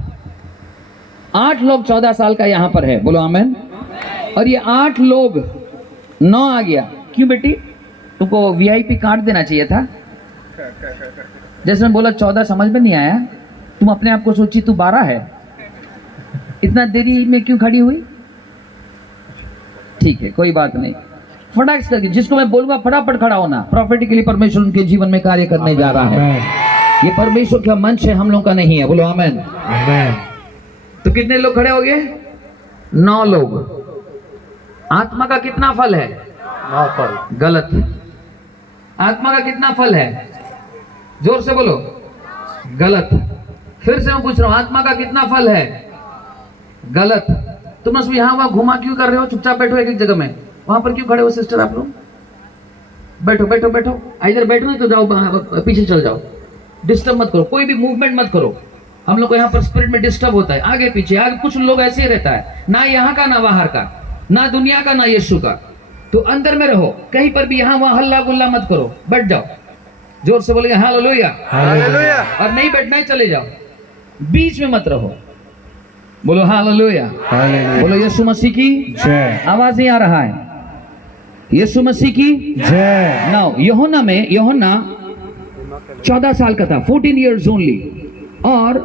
लोग 14 साल का यहाँ पर है। बोलो आमीन। और ये 8 लोग 9 आ गया। क्यों बेटी, तुमको वीआईपी कार्ड देना चाहिए था। जैसे मैं बोला 14 समझ में नहीं आया, तुम अपने आप को सोची तू 12 है। इतना देरी में क्यों खड़ी हुई? ठीक है, कोई बात नहीं। फटाक से करके जिसको मैं बोलूंगा फटाफट खड़ा होना। प्रोफेटिकली परमेश्वर उनके जीवन में कार्य करने जा रहा है। ये परमेश्वर का मंच है, हम लोग का नहीं है। बोलो आमीन, आमीन। तो कितने लोग खड़े हो गए? 9 लोग। आत्मा का कितना फल है? 9 फल। गलत। आत्मा का कितना फल है? जोर से बोलो, गलत। फिर से मैं पूछ रहा हूं, आत्मा का कितना फल है? गलत। तुम यहाँ वहां घुमा क्यों कर रहे हो? चुपचाप बैठो एक जगह में। वहां पर क्यों खड़े हो सिस्टर? आप लोग बैठो बैठो बैठो। इधर बैठो नहीं तो जाओ पीछे चल जाओ। डिस्टर्ब मत करो, कोई भी मूवमेंट मत करो। हम लोग को यहाँ पर स्पिरिट में डिस्टर्ब होता है। आगे पीछे, आगे कुछ लोग ऐसे ही रहता है, ना यहाँ का ना बाहर का, ना दुनिया का ना यीशु का। तो अंदर में रहो, कहीं पर भी यहाँ वहाँ हल्ला गुल्ला मत करो, बैठ जाओ। जोर से बोलेंगे हालेलुया। हालेलुया। और नहीं बैठना है चले जाओ, बीच में मत रहो। बोलो हालेलुया। बोलो यीशु मसीह की जय। आवाज नहीं आ रहा है? यीशु मसीह की जय। नाउ यूहन्ना में, यूहन्ना 14 साल का था, 14 इयर्स ओनली। और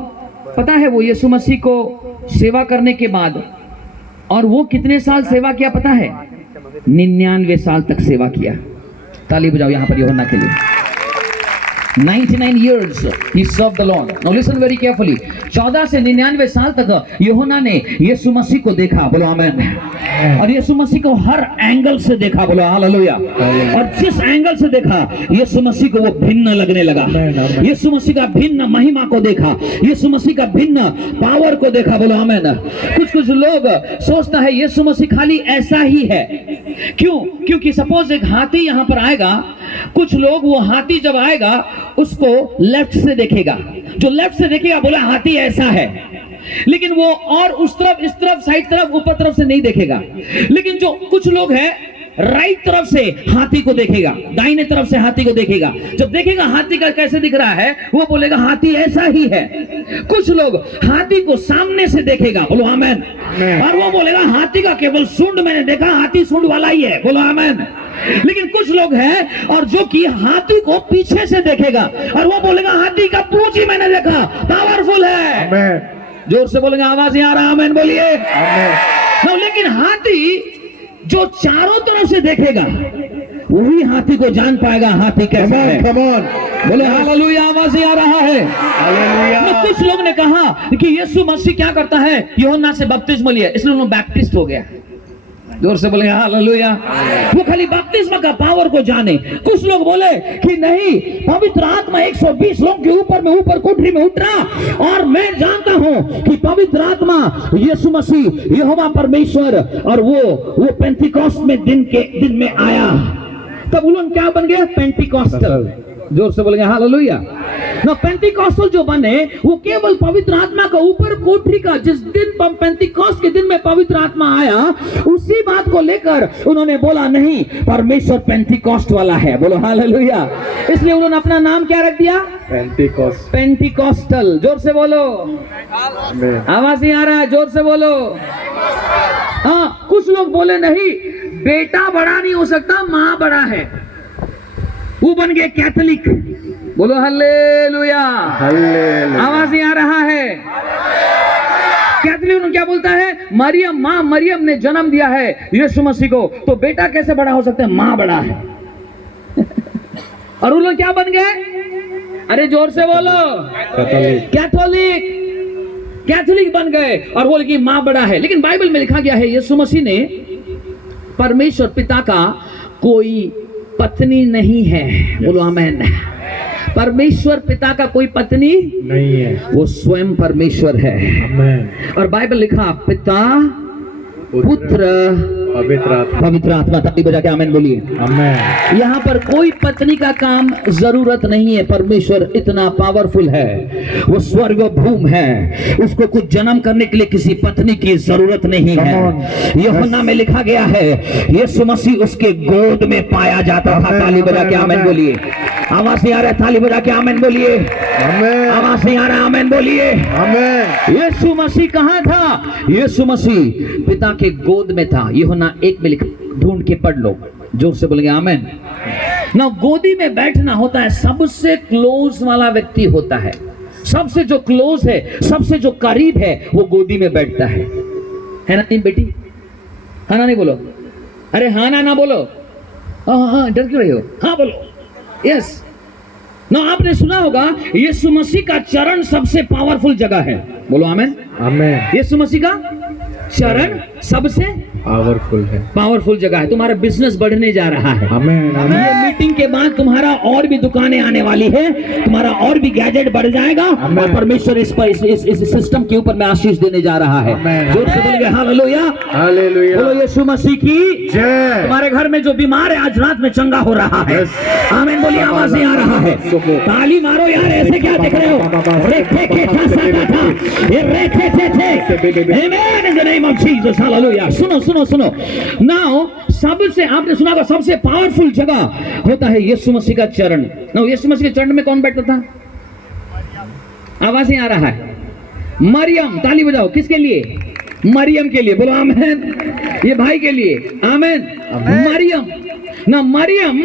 पता है वो यीशु मसीह को सेवा करने के बाद, और वो कितने साल सेवा किया पता है? 99 साल तक सेवा किया। ताली बजाओ यहाँ पर यूहन्ना के लिए। 99 years he served the Lord. Now listen very carefully. 14 से 99 साल तक यूहन्ना ने यीशु मसीह को देखा। बोलो आमीन। और यीशु मसीह को हर एंगल से देखा। बोलो हालेलुया। और जिस एंगल से देखा यीशु मसीह को वो भिन्न लगने लगा। यीशु मसीह का भिन्न महिमा को देखा, यीशु मसीह का भिन्न पावर को देखा। बोलो आमीन। कुछ लोग सोचता है यीशु मसीह खाली ऐसा ही है। क्यों? क्योंकि सपोज एक हाथी यहाँ पर आएगा, कुछ लोग वो हाथी जब आएगा उसको लेफ्ट से देखेगा, जो लेफ्ट से देखेगा बोला हाथी ऐसा है, लेकिन वो और उस तरफ, इस तरफ, साइड तरफ, ऊपर तरफ से नहीं देखेगा। लेकिन जो कुछ लोग हैं राइट तरफ से हाथी को देखेगा, दाहिने तरफ से हाथी को देखेगा। जब देखेगा हाथी का कैसे दिख रहा है वो बोलेगा हाथी ऐसा ही है। कुछ लोग हाथी को सामने से देखेगा। बोलो आमीन। और वो बोलेगा हाथी का केवल सूंड मैंने देखा, हाथी सूंड वाला ही है। बोलो आमीन। लेकिन कुछ लोग हैं और जो कि हाथी को पीछे से देखेगा और वो बोलेगा हाथी का पूंछ ही मैंने देखा, पावरफुल है। जोर से बोलेंगे, आवाज नहीं आ रहा? आमीन बोलिए। लेकिन हाथी जो चारों तरफ से देखेगा वही हाथी को जान पाएगा हाथी कैसा है। बोलो हालेलुया। आवाज ही आ रहा है? हालेलुया। कुछ लोग ने कहा कि यीशु मसीह क्या करता है, यूहन्ना से बपतिस्मा लिया इसलिए उन्होंने बैप्टिस्ट हो गया। जोर से बोलेंगे हालेलुया। वो खाली बपतिस्मा का पावर को जाने। कुछ लोग बोले कि नहीं, पवित्र आत्मा 120 लोगों के ऊपर में ऊपर कोठरी में उतरा और मैं जानता हूं कि पवित्र आत्मा यीशु मसीह यहोवा परमेश्वर और वो पेंटिकॉस्ट में दिन में आया। तब उन्होंने क्या बन गया? पेंटिकॉस्टल। जोर से बोलेंगे हालेलुया। ना पेंटिकॉस्टल जो बने वो केवल पवित्र आत्मा का ऊपर कोठरी का, जिस दिन पेंटिकॉस्ट के दिन में पवित्र आत्मा आया उसी बात को लेकर उन्होंने बोला नहीं, परमेश्वर पेंटिकॉस्ट वाला है। बोलो हालेलुया। इसलिए उन्होंने अपना नाम क्या रख दिया? पेंटिकॉस्टल। जोर से बोलो। आवाज नहीं आ रहा है? जोर से बोलो। हाँ, कुछ लोग बोले नहीं, बेटा बड़ा नहीं हो सकता, माँ बड़ा है, वो बन गए कैथोलिक। बोलो हालेलुया। आवाज नहीं आ रहा है? कैथोलिक क्या बोलता है? मरियम, माँ मरियम ने जन्म दिया है यीशु मसीह को, तो बेटा कैसे बड़ा हो सकता है? माँ बड़ा है। और उन लोग क्या बन गए? अरे जोर से बोलो। कैथोलिक बन गए और बोले कि माँ बड़ा है। लेकिन बाइबल में लिखा गया है यीशु मसीह ने परमेश्वर पिता का कोई पत्नी नहीं है। बोलो आमीन। परमेश्वर पिता का कोई पत्नी नहीं है, वो स्वयं परमेश्वर है। आमीन। और बाइबल लिखा पिता, पुत्र, पवित्र आत्मा। ताली बजा के आमीन बोलिए। आमीन। यहाँ पर कोई पत्नी का काम जरूरत नहीं है। परमेश्वर इतना पावरफुल है, वो स्वर्ग भूम है, उसको कुछ जन्म करने के लिए किसी पत्नी की जरूरत नहीं है। यूहन्ना में लिखा गया है यीशु मसीह उसके गोद में पाया जाता था। ताली बजा के आमीन बोलिए। आवाज नहीं आ रहा? ताली बजा के आमीन बोलिए। आवाज नहीं आ रहा? आमीन बोलिए। यीशु मसीह कहाँ था? यीशु मसीह पिता के गोद में था। यूहन्ना 1 में ढूंढ के पढ़ लो। जोर से बोलेंगे आमीन। ना गोदी में बैठना होता है, सबसे क्लोज वाला व्यक्ति होता है, सबसे जो क्लोज है, सबसे जो करीब है वो गोदी में बैठता है ना? नहीं बेटी? हाँ ना? नहीं बोलो। अरे हाँ ना बोलो। हाँ डर क्यों रही हो? हाँ बोलो। यस ना। आपने सुना होगा यीशु मसीह का चरण सबसे पावरफुल जगह है। बोलो आमीन। आमीन। यीशु मसीह का चरण सबसे पावरफुल जगह है। तुम्हारा बिजनेस बढ़ने जा रहा है। आमीन। ये मीटिंग के बाद तुम्हारा और भी दुकानें आने वाली है, तुम्हारा और भी गैजेट बढ़ जाएगा और परमेश्वर इस सिस्टम के ऊपर में आशीष देने जा रहा है। जोर से बोलिए हालेलुया। हालेलुया। बोलो यीशु मसीह की जय। तुम्हारे घर में जो बीमार है आज रात में चंगा हो रहा है। आमीन बोलिए। आवाज नहीं आ रहा है? ताली मारो यार, ऐसे क्या देख रहे हो? Amen in the name of Jesus. Hallelujah. सुनो। Now सबसे आपने सुना होगा सबसे पावरफुल जगह होता है यीशु मसीह का चरण। ना यीशु मसीह के चरण में कौन बैठता था? आवाज नहीं आ रहा है। मरियम, ताली बजाओ, किसके लिए? मरियम के लिए, बोलो आमेन। ये भाई के लिए, आमेन। मरियम ना, मरियम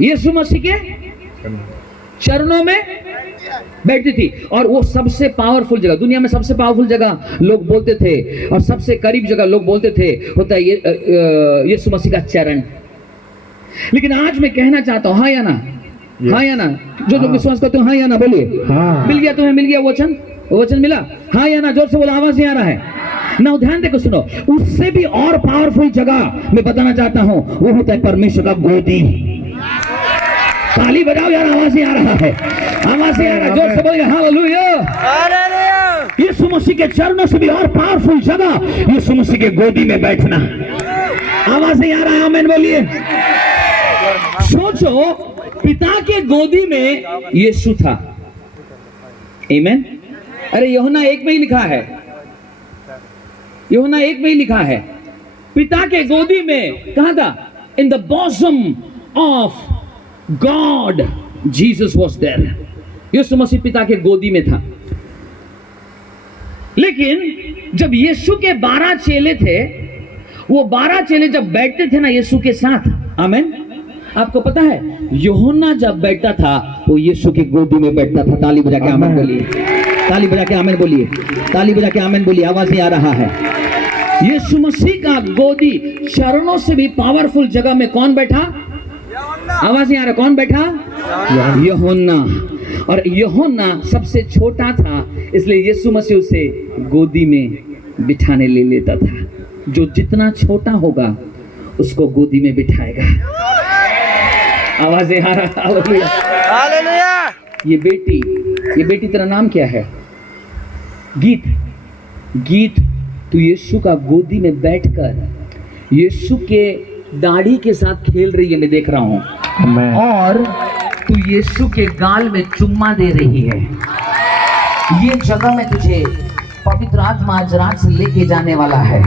यीशु मसीह के चरणों में बैठती थी। और वो सबसे पावरफुल जगह, दुनिया में सबसे पावरफुल जगह लोग बोलते थे, और सबसे करीब जगह लोग बोलते थे होता है ये यीशु मसीह का चरण। लेकिन आज मैं कहना चाहता हूं, हाँ या ना? हाँ या ना? जो लोग विश्वास करते हो हाँ या ना बोलिए। हाँ। मिल गया तुम्हें, मिल गया वचन, वचन मिला? हाँ या ना? जोर से बोलो, आवाज नहीं आ रहा है ना? ध्यान देकर सुनो, उससे भी और पावरफुल जगह मैं बताना चाहता हूं, वो होता है परमेश्वर का गोदी। ताली बजाओ यार, आवाज नहीं आ रहा है, आवाज नहीं आ रहा, जोर से बोलिए हालेलुया। यीशु मसीह के चरणों से भी और पावरफुल जगह यीशु मसीह के गोदी में बैठना। आवाज नहीं आ रहा है, आमीन बोलिए। सोचो, पिता के गोदी में यीशु था, आमीन। अरे यूहन्ना 1 में ही लिखा है, यूहन्ना 1 में ही लिखा है, पिता के गोदी में कहां था? In the bosom of God Jesus was there. यीशु मसीह पिता के गोदी में था। लेकिन जब यीशु के 12 चेले थे, वो 12 चेले जब बैठते थे ना यीशु के साथ, आमीन, आपको पता है यूहन्ना जब बैठता था वो यीशु की गोदी में बैठता था। ताली बजा के आमीन बोलिए, ताली बजा के आमीन बोलिए, ताली बजा के आमीन बोलिए। आवाज नहीं आ रहा है। यीशु मसीह का गोदी चरणों से भी पावरफुल जगह में कौन बैठा? आवाज नहीं आ रहा, कौन बैठा? यूहन्ना। और यूहन्ना सबसे छोटा था, इसलिए यीशु मसीह उसे गोदी में बिठाने ले लेता था। जो जितना छोटा होगा उसको गोदी में बिठाएगा। आवाज नहीं आ रहा? हालेलुया। ये बेटी तेरा नाम क्या है? गीत। गीत, तू यीशु का गोदी में बैठकर यीशु के दाढ़ी के साथ खेल रही है, मैं देख रहा हूं, और तू यीशु के गाल में चुम्मा दे रही है। ये जगह में तुझे पवित्र आत्मा आज रात से लेके जाने वाला है।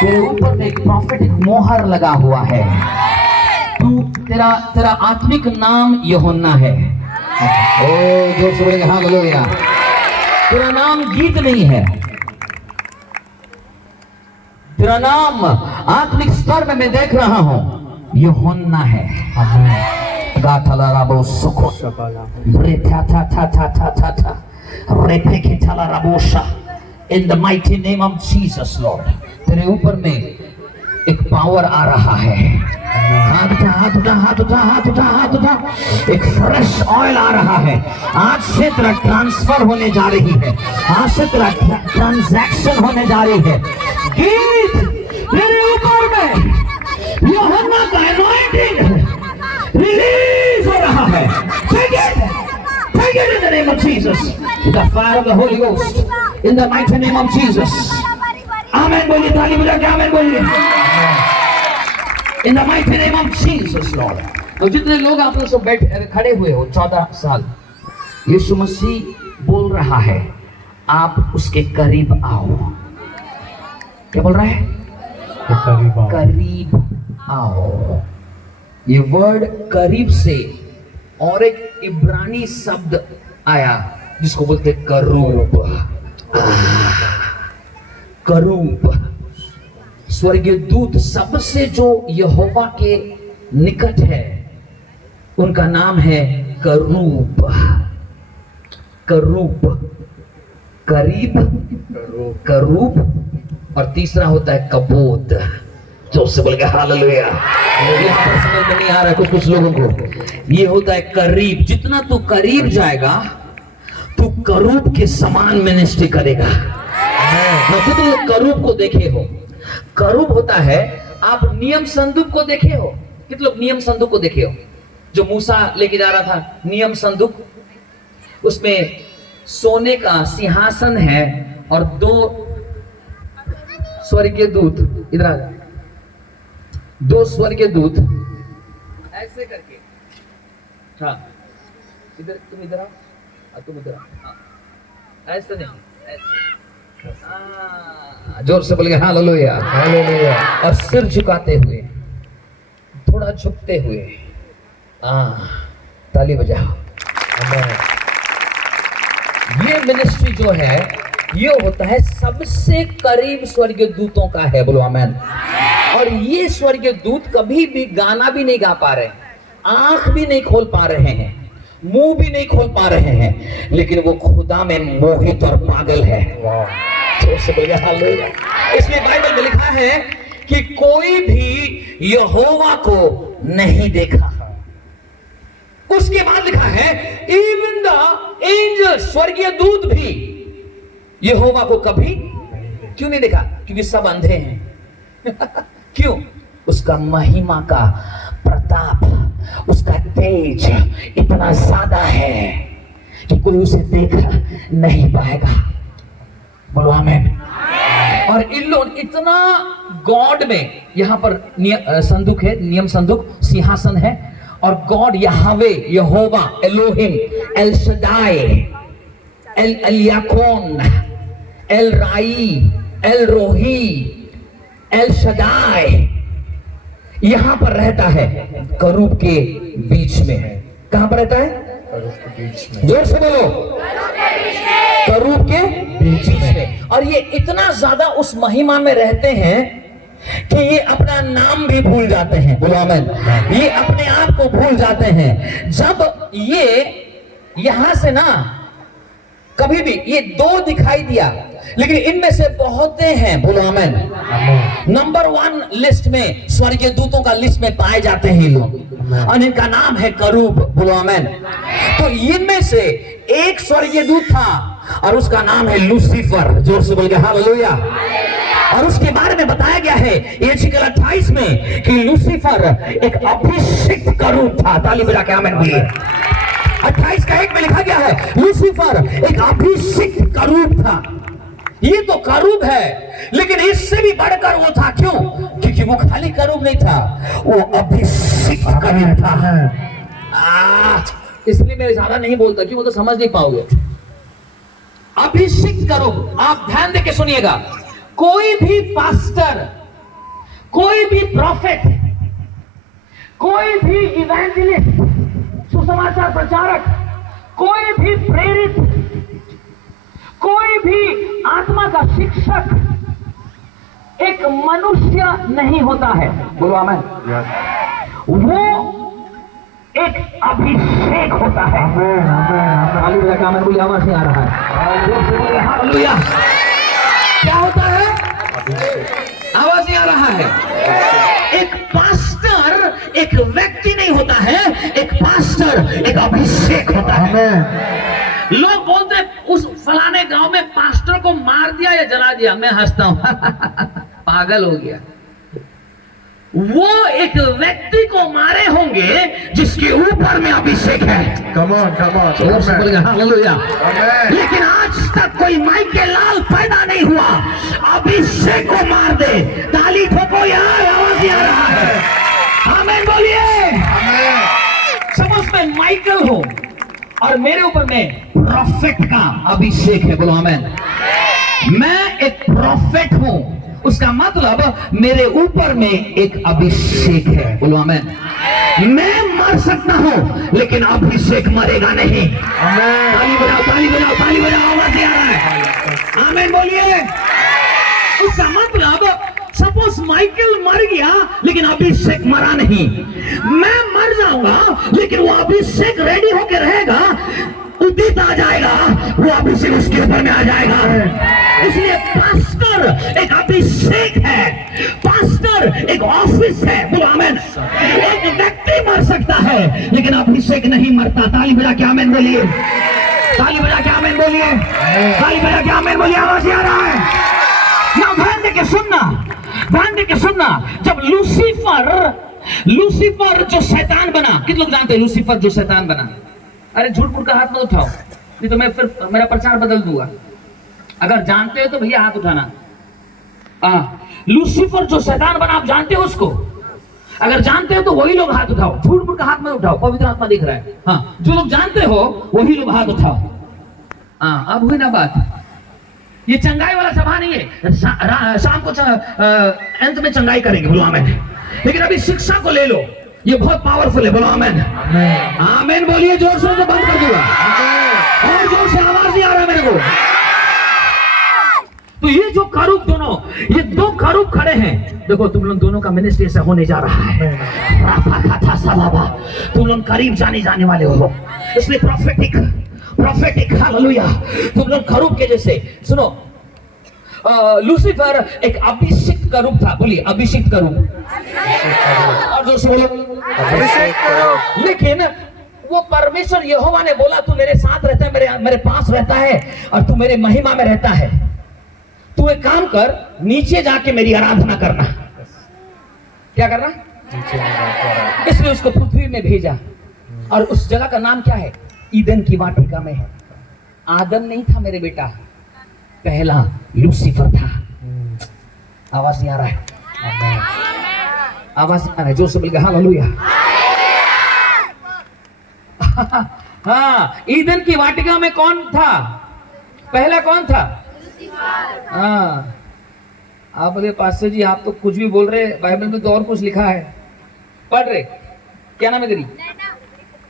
तेरे ऊपर में एक प्रॉफिटिक मोहर लगा हुआ है। तू तेरा आत्मिक नाम यूहन्ना है। ओ जो सुनेंगे हालेलुया। तेरा नाम गीत नहीं है, तेरा नाम आत्मिक स्तर में मैं देख रहा हूं यूहन्ना है। गाथला राबो सुको रेथा था था था था था था रेपे के थला राबोशा। In the mighty name of Jesus Lord, तेरे ऊपर में एक पावर आ रहा है। हाथ उठा, हाथ उठा, हाथ उठा, हाथ उठा, हाथ उठा। एक फ्रेश ऑयल आ रहा है। आज से तेरा ट्रांसफर होने जा रही है, आज से तेरा ट्रांजैक्शन होने जा रही है। गीत, तेरे ऊपर में यूहन्ना का एनॉइंटिंग रिलीज हो रहा है। Take it in the name of Jesus, the fire of the Holy Ghost, in the mighty name of Jesus. आमेन बोलिए, ताली बजा के आमेन बोलिए। In the mighty name of Jesus Lord। तो जितने लोग आप लोग सब खड़े हुए हो 14 साल, यीशु मसीह बोल रहा है आप उसके करीब आओ। क्या बोल रहा है? करीब आओ। ये वर्ड करीब से और एक इब्रानी शब्द आया जिसको बोलते करूब। करूब स्वर्गीय दूत सबसे जो यहोवा के निकट है उनका नाम है करूब। करूब, करीब, करूब, और तीसरा होता है कबोद। जो से बोल के हालेलुया। यहाँ पर समझ में नहीं आ रहा है कुछ लोगों को। ये होता है करीब। जितना तू करीब जाएगा तू करूब के समान मिनिस्ट्री करेगा। तुम लोग करूब को देखे हो? करूब होता है, आप नियम संदूक को देखे हो? कितने लोग नियम संदूक को देखे हो? जो मूसा लेके जा रहा था नियम संदूक, उसमें सोने का सिंहासन है और 2 स्वर्गीय दूत, इधर आ जाए, 2 स्वर्गीय दूत ऐसे करके, हाँ इधर, तुम इधर आओ, तुम इधर आओ, हाँ ऐसे नहीं, ऐसे जोर से बोलिए हालेलुया। हालेलुया। और सिर झुकाते हुए, थोड़ा झुकते हुए, ताली बजाओ। ये मिनिस्ट्री जो है ये होता है सबसे करीब स्वर्गीय दूतों का है, बोलो आमेन। और ये स्वर्गीय दूत कभी भी गाना भी नहीं गा पा रहे हैं, आंख भी नहीं खोल पा रहे हैं, मुंह भी नहीं खोल पा रहे हैं, लेकिन वो खुदा में मोहित और पागल है। इसलिए बाइबल में लिखा है कि कोई भी यहोवा को नहीं देखा। उसके बाद लिखा है इवन द एंजल, स्वर्गीय दूत भी यहोवा को कभी क्यों नहीं देखा? क्योंकि सब अंधे हैं। क्यों? उसका महिमा का प्रताप, उसका तेज इतना ज्यादा है कि कोई उसे देख नहीं पाएगा, बोलो आमेन। और इन लोग इतना गॉड में, यहां पर संदूक है, नियम संदूक, सिंहासन है, और गॉड यहावे, यहोवा, एलोहिम, एल शदाई, एल एलियाकोन, El Roi, El Rohi, El Shaddai यहां पर रहता है करूब के बीच में। कहां पर रहता है? करूब के बीच में। जोर से बोलो, करूब के बीच में। और ये इतना ज्यादा उस महिमा में रहते हैं कि ये अपना नाम भी भूल जाते हैं, बोलो आमेन। ये अपने आप को भूल जाते हैं। जब ये यहां से ना, कभी भी ये दो दिखाई दिया, लेकिन इनमें से बहुते हैं, बोलो आमेन। नंबर 1 लिस्ट में, स्वर्गीय दूतों का लिस्ट में पाए जाते हैं लोग, और इनका नाम है करूब, बोलो आमेन। तो इनमें से एक स्वर्गीय दूत था और उसका नाम है लूसीफर। जोर से बोल के हालेलुया। और उसके बारे में बताया गया है एजिकल 28 में कि लूसीफर एक अभिषिक्त करूब था। ताली बजा के आमेन बोलिए। 28:1 में लिखा गया है लूसीफर एक अभिषिक्त करूब था। ये तो करूब है, लेकिन इससे भी बढ़कर वो था। क्यों? क्योंकि वो खाली करूब नहीं था, वो अभिषिक्त करूब था। इसलिए मैं ज्यादा नहीं बोलता कि वो तो समझ नहीं पाओगे। अभिषिक्त करूब, आप ध्यान देके सुनिएगा। कोई भी पास्टर, कोई भी प्रॉफिट, कोई भी इवेंजलिस्ट, सुसमाचार प्रचारक, कोई भी प्रेरित, कोई भी आत्मा का शिक्षक एक मनुष्य नहीं होता है, बोलो आमेन। वो एक अभिषेक होता है। हालेलुया का आमेन बोलिए। आवाज नहीं आ रहा है? हालेलुया। क्या होता है? आवाज नहीं आ रहा है? एक पास्टर एक व्यक्ति नहीं होता है, एक पास्टर एक अभिषेक होता है। लोग बोलते उस फलाने गांव में पास्टर को मार दिया या जला दिया, मैं हंसता हूं पागल हो गया। वो एक व्यक्ति को मारे होंगे जिसके ऊपर में अभिषेक है। Come on, come on. Hallelujah. लेकिन आज तक कोई माइकल लाल पैदा नहीं हुआ अभिषेक को मार दे। ताली ठोको यार, आवाज नहीं आ रहा है। आमेन बोलिए। समझ में माइकल हो और मेरे ऊपर में प्रॉफिट का अभिषेक है, बोलो आमेन। मैं एक प्रॉफिट हूं, उसका मतलब मेरे ऊपर में एक अभिषेक है, बोलो आमेन। मैं मर सकता हूं लेकिन अभिषेक मरेगा नहीं। ताली बजाओ, ताली बजाओ, ताली बजाओ, आवाज नहीं आ रहा है। आमेन बोलिए। उसका मतलब सपोज माइकल मर गया लेकिन अभिषेक मरा नहीं। मैं मर जाऊंगा लेकिन वो अभिषेक रेडी होकर रहेगा, उदित आ जाएगा, वो अभिषेक उसके ऊपर में आ जाएगा। इसलिए पास्टर एक अभिषेक है, पास्टर एक ऑफिस है, बोलो आमेन। एक व्यक्ति मर सकता है लेकिन अभिषेक नहीं मरता। ताली बजा के आमेन बोलिए। ताली बजा के आमेन बोलिए। ताली बजा के आमेन बोलिए। आवाज आ रहा है ना? ध्यान देके सुनना, ध्यान देके सुनना। जब लूसीफर जो शैतान बना, कितने लोग जानते हैं लूसीफर जो शैतान बना? अरे झूठ मूठ का हाथ मत उठाओ, नहीं तो मैं फिर मेरा प्रचार बदल दूंगा। अगर जानते हो तो भैया हाथ उठाना। लूसीफर जो शैतान बना, आप जानते हो उसको? अगर जानते हो तो वही लोग हाथ उठाओ, झूठ मूठ का हाथ मत उठाओ, पवित्र आत्मा दिख रहा है। हाँ, जो लोग जानते हो वही लोग हाथ उठाओ। अब हुई ना बात? ये चंगाई वाला सभा नहीं है। शाम को अंत में चंगाई करेंगे, बोलो आमेन। लेकिन अभी शिक्षा को ले लो, ये बहुत पावरफुल है, बोलो आमेन। आमेन बोलिए जोर से, तो बंद कर दूंगा और जोर से आवाज नहीं आ रहा मेरे को। तो ये जो करूब दोनों, ये दो करूब खड़े हैं, देखो तुम लोग दोनों का मिनिस्ट्री ऐसा होने जा रहा है। तुम लोग करीब जाने वाले हो, इसलिए प्रोफेटिक हालेलुया। तुम लोग करूब के जैसे सुनो। लूसीफर एक अभिषिक्त करूब था, बोलिए अभिषिक्त करूब। और जोर से बोलो अभिषेक करूब। लेकिन वो परमेश्वर यहोवा ने बोला तू मेरे साथ रहता है, मेरे पास रहता है और तू मेरे महिमा में रहता है। तू एक काम कर, नीचे जाके मेरी आराधना करना। क्या करना? इसलिए उसको पृथ्वी में भेजा, और उस जगह का नाम क्या है? ईदन की वाटिका में है। आदम नहीं था मेरे बेटा, पहला लूसीफर था। आवाज नहीं आ रहा है? आवाज नहीं आ रहा है? जोर से बोल के हालेलुया। हाँ, ईदन की वाटिका में कौन था? पहला कौन था? हाँ, आप बोले पास्टर जी आप तो कुछ भी बोल रहे, बाइबल में तो और कुछ लिखा है। पढ़ रहे, क्या नाम है तेरी?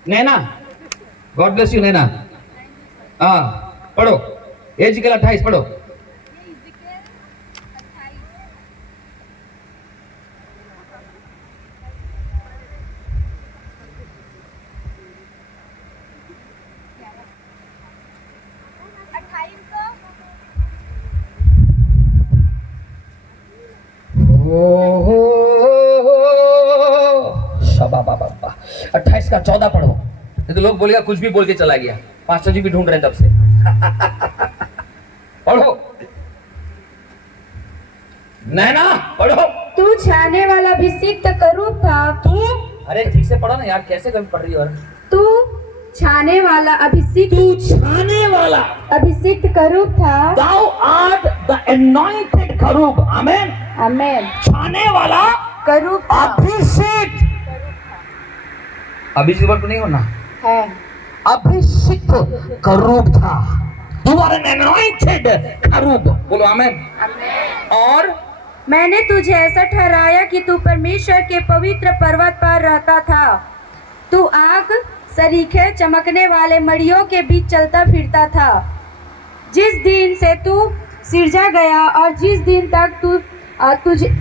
नैना। गॉड ब्लेस यू नैना। हाँ पढ़ो, एजिकल 28 पढ़ो। बाबा 28 का 14 पढ़ो। नहीं तो लोग बोलेगा कुछ भी बोल के चला गया, पास्टर जी भी ढूंढ रहे हैं तब से। पढ़ो नैना, पढ़ो। तू छाने वाला अभिषिक्त करूब था। तू, अरे ठीक से पढ़ो ना यार, कैसे कभी पढ़ रही हो? तू छाने वाला अभिषिक्त, तू छाने वाला अभिषिक्त करूब था। Thou art the anointed करूब। आमेन आमेन। छाने वाला करूब अभिषिक्त। अभिषिक्त वर्ड नहीं होना है, अभिषिक्त करूब था। You are an anointed करूब, बोलो आमेन। और मैंने तुझे ऐसा ठहराया कि तू परमेश्वर के पवित्र पर्वत पर रहता था। तू आग सरीखे चमकने वाले मड़ियों के बीच चलता फिरता था। जिस दिन से तू सिरजा गया और जिस दिन तक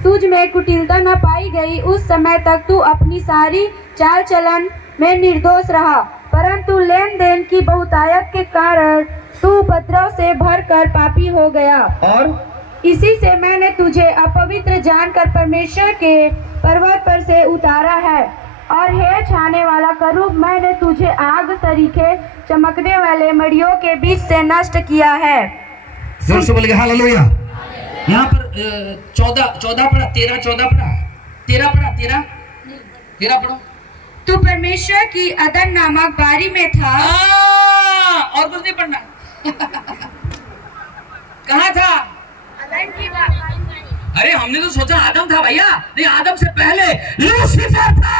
तुझ में कुटिलता न पाई गई, उस समय तक तू अपनी सारी चाल चलन में निर्दोष रहा। परंतु लेन देन की बहुतायत के कारण तू उपद्रव से भरकर पापी हो गया, और इसी से मैंने तुझे अपवित्र जानकर परमेश्वर के पर्वत पर से उतारा है। और हे छाने वाला करूब, मैंने तुझे आग सरीखे चमकने वाले मड़ियों के बीच से नष्ट किया है। जोर से बोलिए हालेलुया। यहाँ पर 14 पढ़ा, 13 14 पढ़ा, 13 पढ़ा, 13 पढ़ो। तू परमेश्वर की अदन नामक बारी में था। और कुछ नहीं पढ़ना। कहाँ था? अदन की बारी। अरे हमने तो सोचा आदम था भैया, नहीं आदम से पहले लूसीफर था।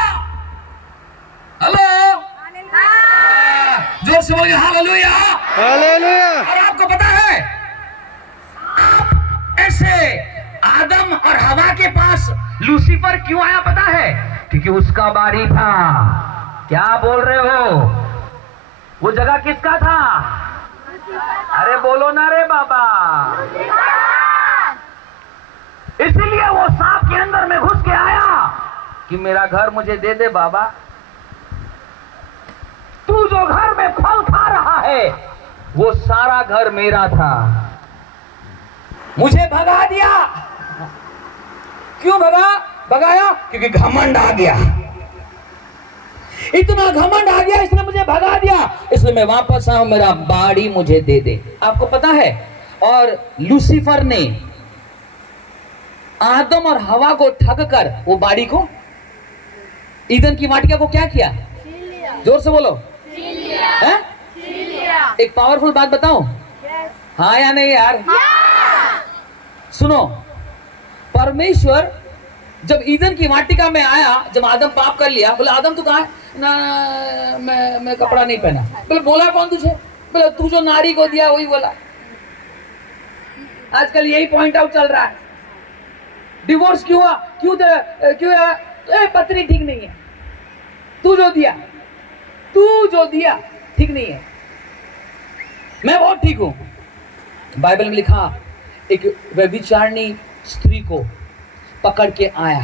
हेलो, जोर से बोलिए हालेलुया। हालेलुया। और आपको पता है ऐसे आदम और हवा के पास लूसीफर क्यों आया पता है? क्योंकि उसका बारी था। क्या बोल रहे हो? वो जगह किसका था? अरे बोलो ना रे बाबा। इसलिए वो सांप के अंदर में घुस के आया कि मेरा घर मुझे दे दे बाबा। तू जो घर में फल खा रहा है वो सारा घर मेरा था, मुझे भगा दिया। क्यों भगाया? क्योंकि घमंड आ गया, इतना घमंड आ गया, इसने मुझे भगा दिया, इसलिए मैं वापस आऊं, मेरा बाड़ी मुझे दे दे। आपको पता है? और लूसीफर ने आदम और हवा को ठग कर वो बाड़ी को, ईदन की वाटिका को क्या किया? जोर से बोलो। है? एक पावरफुल बात बताऊं? हाँ या नहीं यार? सुनो, परमेश्वर जब ईदन की वाटिका में आया, जब आदम पाप कर लिया, बोले आदम तू कहाँ है? ना मैं कपड़ा नहीं पहना। बोले बोला कौन तुझे? बोले तू जो नारी को दिया वही बोला। आजकल यही पॉइंट आउट चल रहा है। डिवोर्स क्यों हुआ, क्यों पत्नी ठीक नहीं है, तू जो दिया ठीक नहीं है, मैं बहुत ठीक हूं। बाइबल में लिखा एक व्यभिचारिणी स्त्री को पकड़ के आया,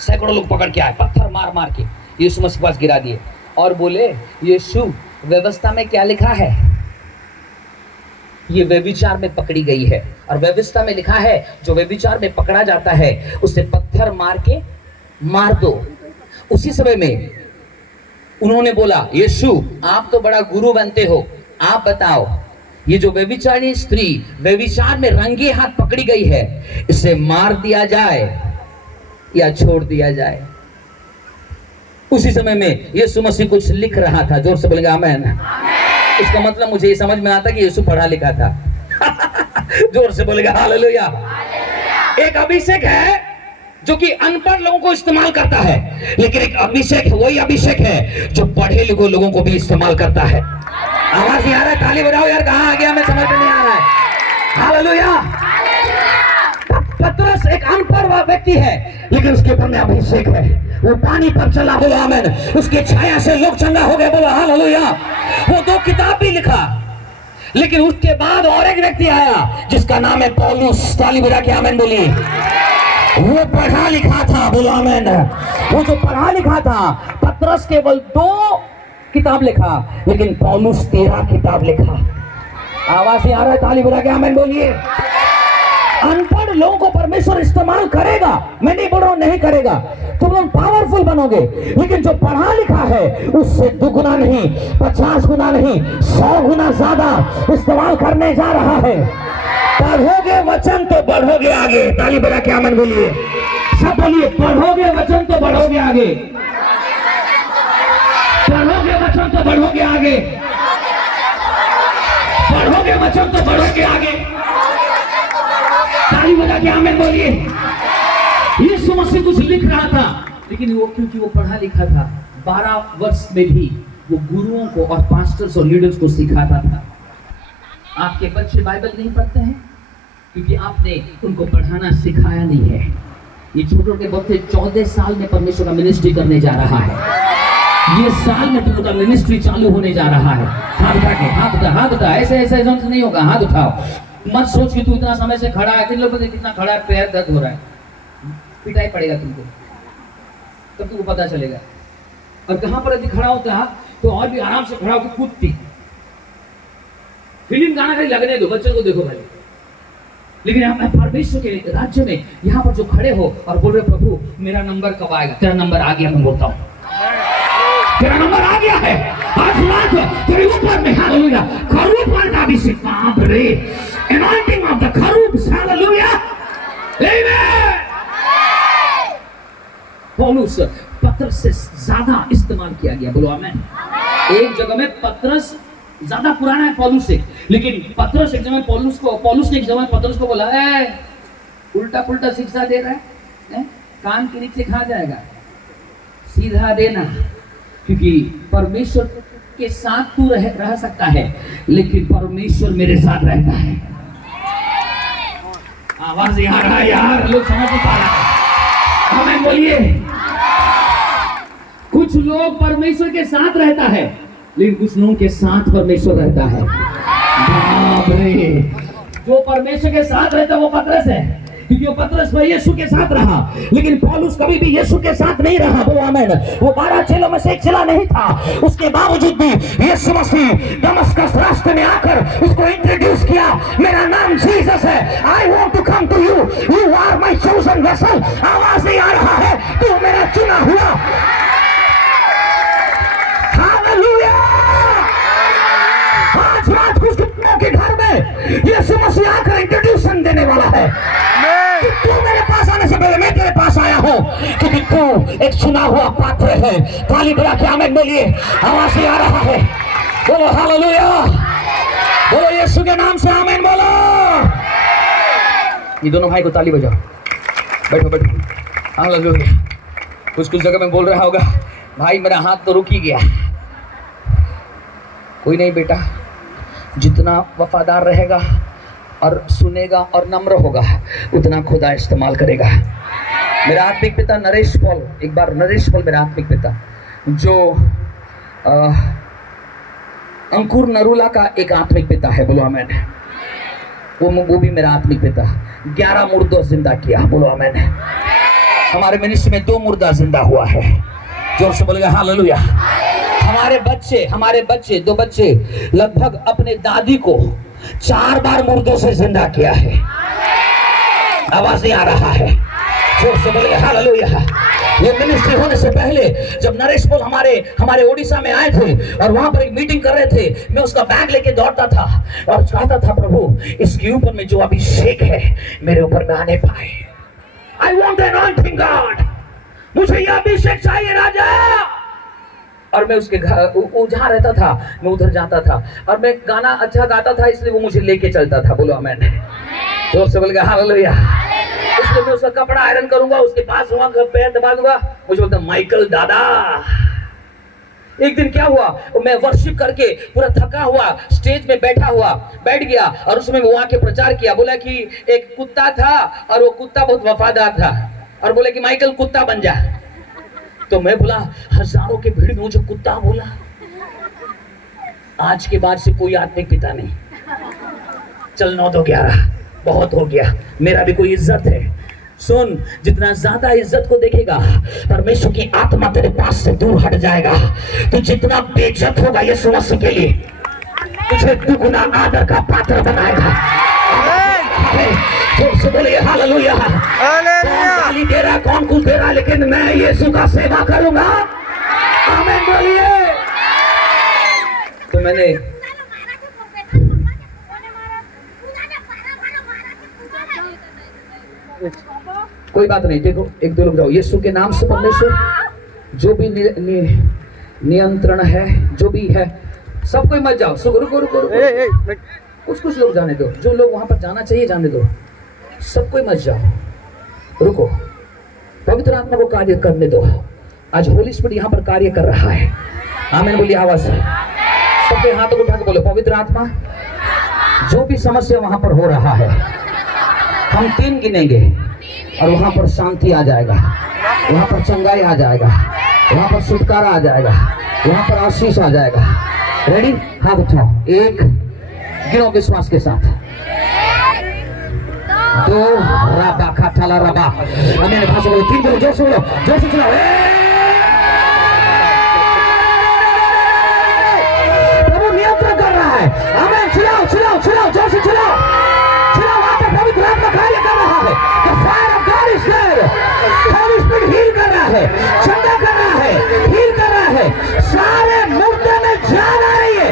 सैकड़ों लोग पकड़ के आए, पत्थर मार मार के यीशु मसीह के पास गिरा दिए और बोले, यीशु व्यवस्था में क्या लिखा है? ये व्यभिचार में पकड़ी गई है और व्यवस्था में लिखा है जो व्यभिचार में पकड़ा जाता है उसे पत्थर मार के मार दो। उसी समय में उन्होंने बोला, यीशु आप तो बड़ा गुरु बनते हो, आप बताओ ये जो व्यभिचारिणी स्त्री व्यभिचार में रंगे हाथ पकड़ी गई है, इसे मार दिया जाए या छोड़ दिया जाए? उसी समय में यीशु मसीह कुछ लिख रहा था। जोर से बोलेगा आमेन। इसका मतलब मुझे ये समझ में आता कि यीशु पढ़ा लिखा था। जोर से बोलेगा हालेलुया। एक अभिषेक है जो कि अनपढ़ लोगों को इस्तेमाल करता है, लेकिन एक अभिषेक है, वही अभिषेक है जो पढ़े लिखे लोगों को भी इस्तेमाल करता है। आवाज नहीं आ रहा है? ताली बजाओ यार, कहां आ गया मैं समझ में नहीं आ रहा है। हालेलुया। पतरस एक अनपढ़ व्यक्ति है, लेकिन उसके ऊपर में अभिषेक है, वो पानी पर चला, बोलो आमीन। उसकी छाया से लोग चंगा हो गए, बोलो हालेलुया। वो 2 किताब भी लिखा, लेकिन उसके बाद और एक व्यक्ति आया जिसका नाम है पौलुस। ताली बजा के आमीन बोलिए। वो पढ़ा लिखा था, बोलो आमीन। वो जो पढ़ा लिखा था, पतरस केवल 2 किताब लिखा, लेकिन पौलुस 13 किताब लिखा। आवाज नहीं आ रहा है? ताली बजा के आमीन बोलिए। अनपढ़ लोगों को परमेश्वर इस्तेमाल करेगा, मैं नहीं बोल रहा हूं नहीं करेगा, तुम पावरफुल बनोगे, लेकिन जो पढ़ा लिखा है उससे दुगुना नहीं, 50 गुना नहीं, 100 गुना ज्यादा इस्तेमाल करने जा रहा है। पढ़ोगे वचन तो बढ़ोगे आगे। ताली बजा के आमीन बोलिए। सब बोलिए, पढ़ोगे वचन तो बढ़ोगे आगे, पढ़ोगे वचन तो बढ़ोगे आगे, पढ़ोगे वचन तो बढ़ोगे आगे। ताली बजा के आमीन बोलिए। यीशु मसीह कुछ लिख रहा था, लेकिन वो क्योंकि वो पढ़ा लिखा था, 12 वर्ष में भी वो गुरुओं को और पास्टर्स और लीडर्स को सिखाता था। आपके बच्चे बाइबल नहीं पढ़ते हैं क्योंकि आपने उनको पढ़ाना सिखाया नहीं है। ये छोटे छोटे बच्चे 14 साल में परमेश्वर का मिनिस्ट्री करने जा रहा है। ये साल में तुम लोग का मिनिस्ट्री चालू होने जा रहा है। हाथ उठा के, हाथ उठा, ऐसे नहीं होगा, हाथ उठाओ। मत सोच कि तू इतना समय से खड़ा है, किन लोगों ने कितना खड़ा है, पैर दर्द हो रहा है, पिटाई पड़ेगा तुमको, तब तुमको पता चलेगा। और कहां पर यदि खड़ा होता तो और भी आराम से खड़ा होकर कूदती। फिल्म गाना कहीं लगने दो, बच्चों को देखो भाई। लेकिन यहाँ परमेश्वर के राज्य में यहाँ पर जो खड़े हो और बोल रहे, प्रभु मेरा नंबर कब आएगा? तेरा नंबर आ गया, मैं बोलता हूँ तेरा नंबर आ गया है। आज रात तेरे ऊपर में हालेलुया खरूब का अभिषेक, बाप रे, anointing of the cherubs, hallelujah, amen. पौलुस पतरस से ज्यादा इस्तेमाल किया गया, बोलो आमीन। एक जगह में पतरस ज्यादा पुराना है पौलुस से, लेकिन पतरस एक जगह पौलुस ने एक जगह पतरस को बोला, उल्टा पुल्टा शिक्षा दे रहा है, कान के नीचे खा जाएगा, सीधा देना। क्योंकि परमेश्वर के साथ तू रह सकता है, लेकिन परमेश्वर मेरे साथ रहता है। आवाज आ रहा है यार, लोग समझ नहीं पा रहे, आमीन बोलिए। कुछ लोग परमेश्वर के साथ रहता है, लेकिन कुछ लोगों के साथ परमेश्वर रहता है। बाप रे, जो परमेश्वर के साथ रहता है वो पतरस है, क्योंकि वो पतरस में यीशु के साथ रहा, लेकिन पौलुस कभी भी यीशु के साथ नहीं रहा, बोलो आमीन। वो 12 चेलों में से एक चेला नहीं था, उसके बावजूद भी यीशु मसीह दमस्कस रास्ते में आकर उसको इंट्रोड्यूस किया, मेरा नाम जीसस है, I want to come to you, you are my chosen vessel. आवाज नहीं आ रहा है, तू मेरा चुना हुआ, हालेलुया। आज रात कुछ के घर में यीशु मसीह आकर इंट्रोड्यूशन देने वाला है। तू मेरे पास आने से पहले मैं तेरे पास आया हूँ, क्योंकि तू एक चुना हुआ पात्र है। ताली बजा के आमीन बोलिए। आवाज आ रहा है, बोलो हालेलुया, बोलो यीशु के नाम से आमीन बोलो। ये दोनों भाई को ताली बजाओ, बैठो बैठो, हालेलुया। कुछ जगह में बोल रहा होगा, भाई मेरा हाथ तो रुक ही गया। कोई नहीं बेटा, जितना वफादार रहेगा और सुनेगा और नम्र होगा, उतना खुदा इस्तेमाल करेगा। मेरा आत्मिक पिता नरेश पॉल, एक बार नरेश पॉल मेरा आत्मिक पिता, जो अंकुर नरूला का एक आत्मिक पिता है, बोलो आमेन। वो भी मेरा आत्मिक पिता। 11 मुर्दों जिंदा किया, बोलो आमेन। हमारे मिनिस्ट्री में 2 मुर्दा जिंदा हुआ है, जोर से बोलेगा हालेलुया। हमारे बच्चे 2 बच्चे लगभग अपने दादी को 4 बार मुर्दों से जिंदा किया है। आवाज नहीं आ रहा है, जोर से बोलेगा हालेलुया। ये मिनिस्ट्री होने से पहले जब नरेश पॉल हमारे उड़ीसा में आए थे और वहां पर एक मीटिंग कर रहे थे, मैं उसका बैग लेके दौड़ता था और चाहता था प्रभु इसके ऊपर में जो अभिषेक है मेरे ऊपर में आने पाए। I want the anointing God, मुझे यह अभिषेक चाहिए राजा। और मैं उसके घर, वो जहाँ रहता था मैं उधर जाता था और मैं गाना अच्छा गाता था, इसलिए वो मुझे लेके चलता था, बोलो आमेन। जोर से बोलेगा हालेलुया। इसलिए मैं उसका कपड़ा आयरन करूंगा, उसके पास वहां पैर दबा दूंगा, मुझे बोलता माइकल दादा। एक दिन क्या हुआ, मैं वर्शिप करके पूरा थका हुआ स्टेज में बैठ गया और उसमें वो आके प्रचार किया, बोला कि एक कुत्ता था और वो कुत्ता बहुत वफादार था और बोले कि माइकल कुत्ता बन जा। तो मैं बोला हजारों के भीड़ में मुझे कुत्ता बोला। आज के बाद से कोई आत्मिक पिता नहीं, चल 9 तो 11 बहुत हो गया, मेरा भी कोई इज्जत है। सुन, जितना ज्यादा इज्जत को देखेगा परमेश्वर की आत्मा तेरे पास से दूर हट जाएगा। तू जितना बेइज्जत होगा यीशु मसीह के लिए, तुझे दुगुना आदर का पात्र बनाएगा। जोर से बोलिए हालेलुया। कौन गाली दे रहा, कौन कुछ दे रहा, लेकिन मैं यीशु का सेवा करूंगा। आमीन बोलिए। तो मैंने कोई बात नहीं, देखो 1-2 लोग जाओ। यीशु के नाम से परमेश्वर जो भी नियंत्रण है, जो भी है, सब कोई मत जाओ। रुको, कुछ लोग जाने दो, जो लोग वहां पर जाना चाहिए जाने दो, सब कोई मत जाओ, रुको। पवित्र आत्मा को कार्य करने दो। आज होली स्पिरिट यहाँ पर कार्य कर रहा है। आमीन बोलिए आवाज से। सबके हाथों को उठा के बोलो पवित्र आत्मा, जो भी समस्या वहां पर हो रहा है, हम 3 गिनेंगे और वहां पर शांति आ जाएगा, वहां पर चंगाई आ जाएगा, वहां पर छुटकारा आ जाएगा, वहां पर आशीष आ जाएगा। रेडी? हाथ उठाओ। 1 गिनो विश्वास के साथ। 2 राबा खाटाला राबा। अन्य भाषा बोलो। 3 बोलो, जोर से बोलो, जोर से चलाओ। प्रभु नियंत्रण कर रहा है। आमीन। चिल्लाओ, जोर से चिल्लाओ। वहां पर पवित्र आत्मा कार्य कर रहा है। The fire of God is there. Holy Spirit heal कर रहा है, चंगा कर रहा है, हील कर रहा है, सारे मुर्दे में जान आ रही है।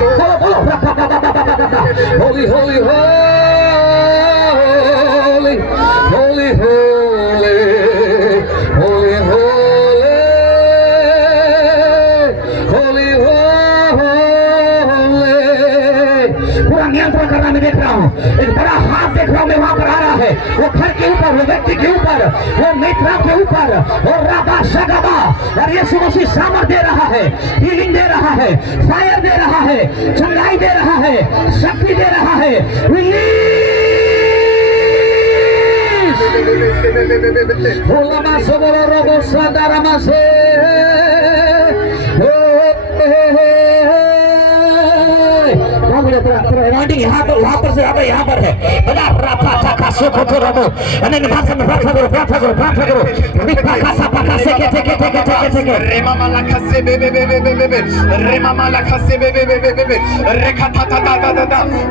बोलो होली होली होली होली होली होली होली होली। पूरा नियंत्रण करना मैं देख रहा हूँ, एक बड़ा हाथ देख रहा हूँ मैं वहां पर आ रहा है। वो घर के ऊपर, वो व्यक्ति के ऊपर, वो मित्रा के ऊपर, और राबा शगबा, और यीशु मसीह सामर्थ दे रहा है, हीलिंग दे रहा है, फायर दे रहा है, चंगाई दे रहा है, शक्ति दे रहा है। रिलीज होला मासो बोलो रोबो सादारा मासे। यहाँ पर से यहाँ पर है। बड़ा प्रार्थना का सुख हो रहा है। अनन्य भाषा में प्रार्थना करो। निपा कासा पाका से के रे मामा लखा से बे रे मामा लखा से बे रेखा था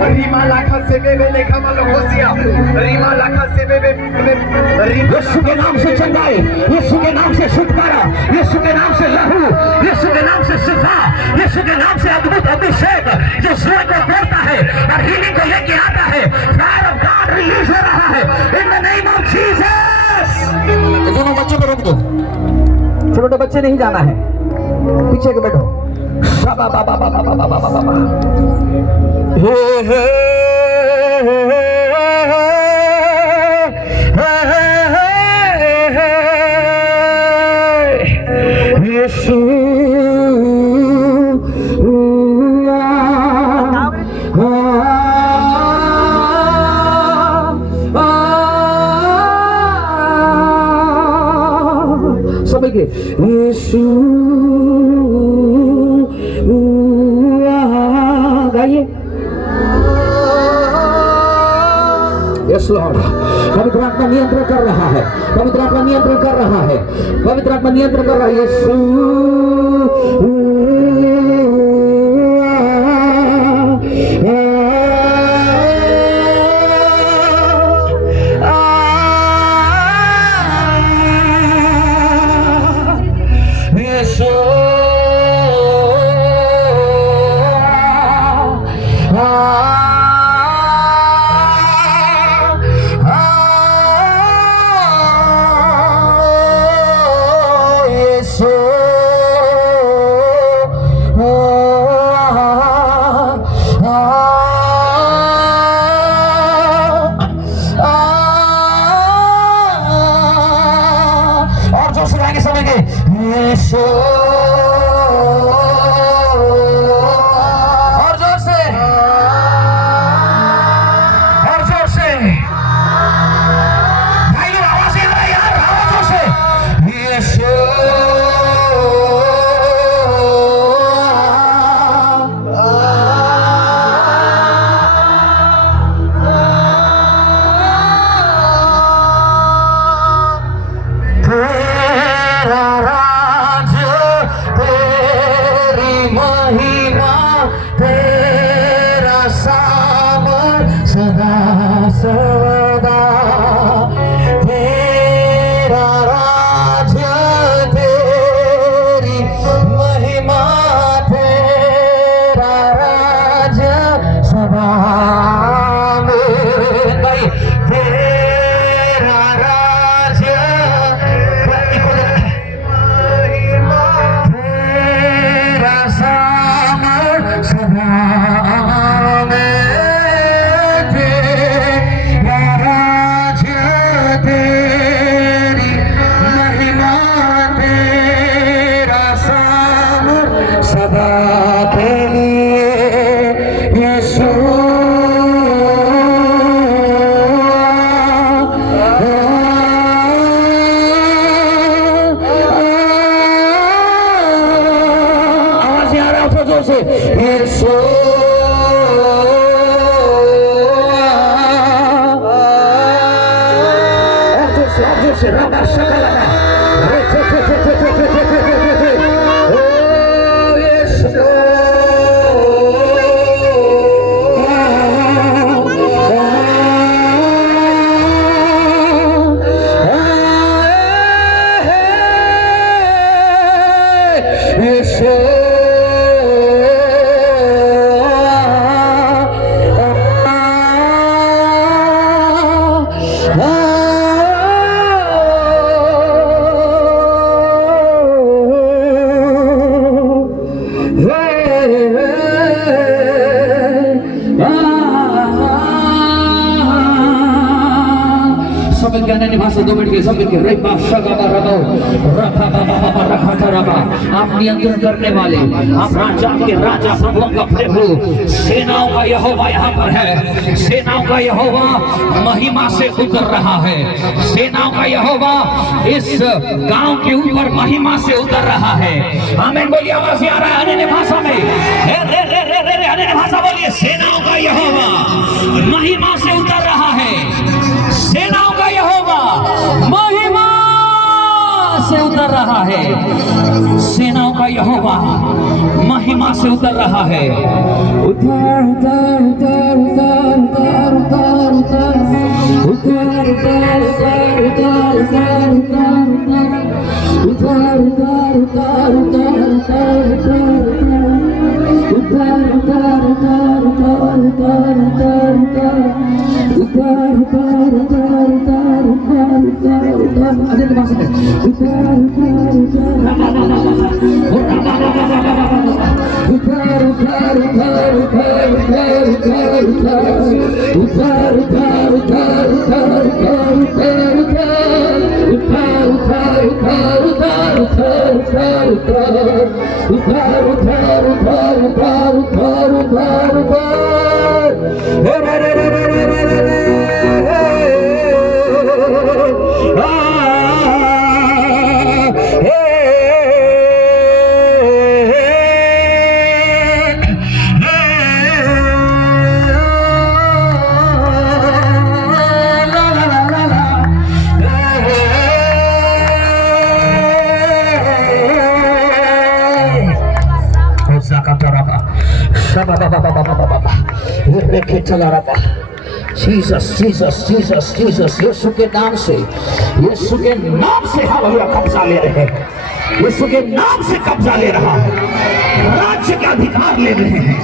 रीमा लखा से बे लेखा मालो होसिया रीमा लखा से बे यीशु के नाम से चंगाई, यीशु के नाम से छुटकारा, यीशु के नाम से लहू, यीशु के नाम से शिफा, यीशु के नाम से अद्भुत अभिषेक जो स्वयं को तोड़ता है और हीलिंग को लेके आता है। फायर ऑफ गॉड रिलीज हो रहा है in the name of Jesus. दोनों बच्चों को रोक दो, छोटे बच्चे नहीं जाना है, पीछे के बैठो। बाबा बाबा बाबा बाबा बाबा बाबा हे हे यीशु के यीशु गाइए। Yes Lord. पवित्र आत्मा नियंत्रण कर रहा है, पवित्र आत्मा नियंत्रण कर रहा है, पवित्र आत्मा नियंत्रण कर रहा है। यीशु आप नियंत्रण करने वाले, आप राजा के राजा, प्रभुओं का प्रभु, सेनाओं का यहोवा यहाँ पर है। सेनाओं का यहोवा महिमा से उतर रहा है। सेनाओं का यहोवा इस गांव के ऊपर महिमा से उतर रहा है। आमीन बोलिए। आवाज आ रहा है अन्य भाषा में, अन्य भाषा बोलिए। सेनाओं का यहोवा महिमा से उतर रहा है। सेनाओं का यहोवा महिमा से उतर रहा है। सेनाओं का यहोवा महिमा से उतर रहा है। उतर उतर उतर उतर उतर उतर उतर उतर उतर उतर उतर उतर उतर उतर उतर Hey! Jesus Jesus Jesus Jesus, यीशु के नाम से, यीशु के नाम से हालेलुया कब्जा ले रहे हैं, यीशु के नाम से कब्जा ले रहा है, राज्य के अधिकार ले रहे हैं,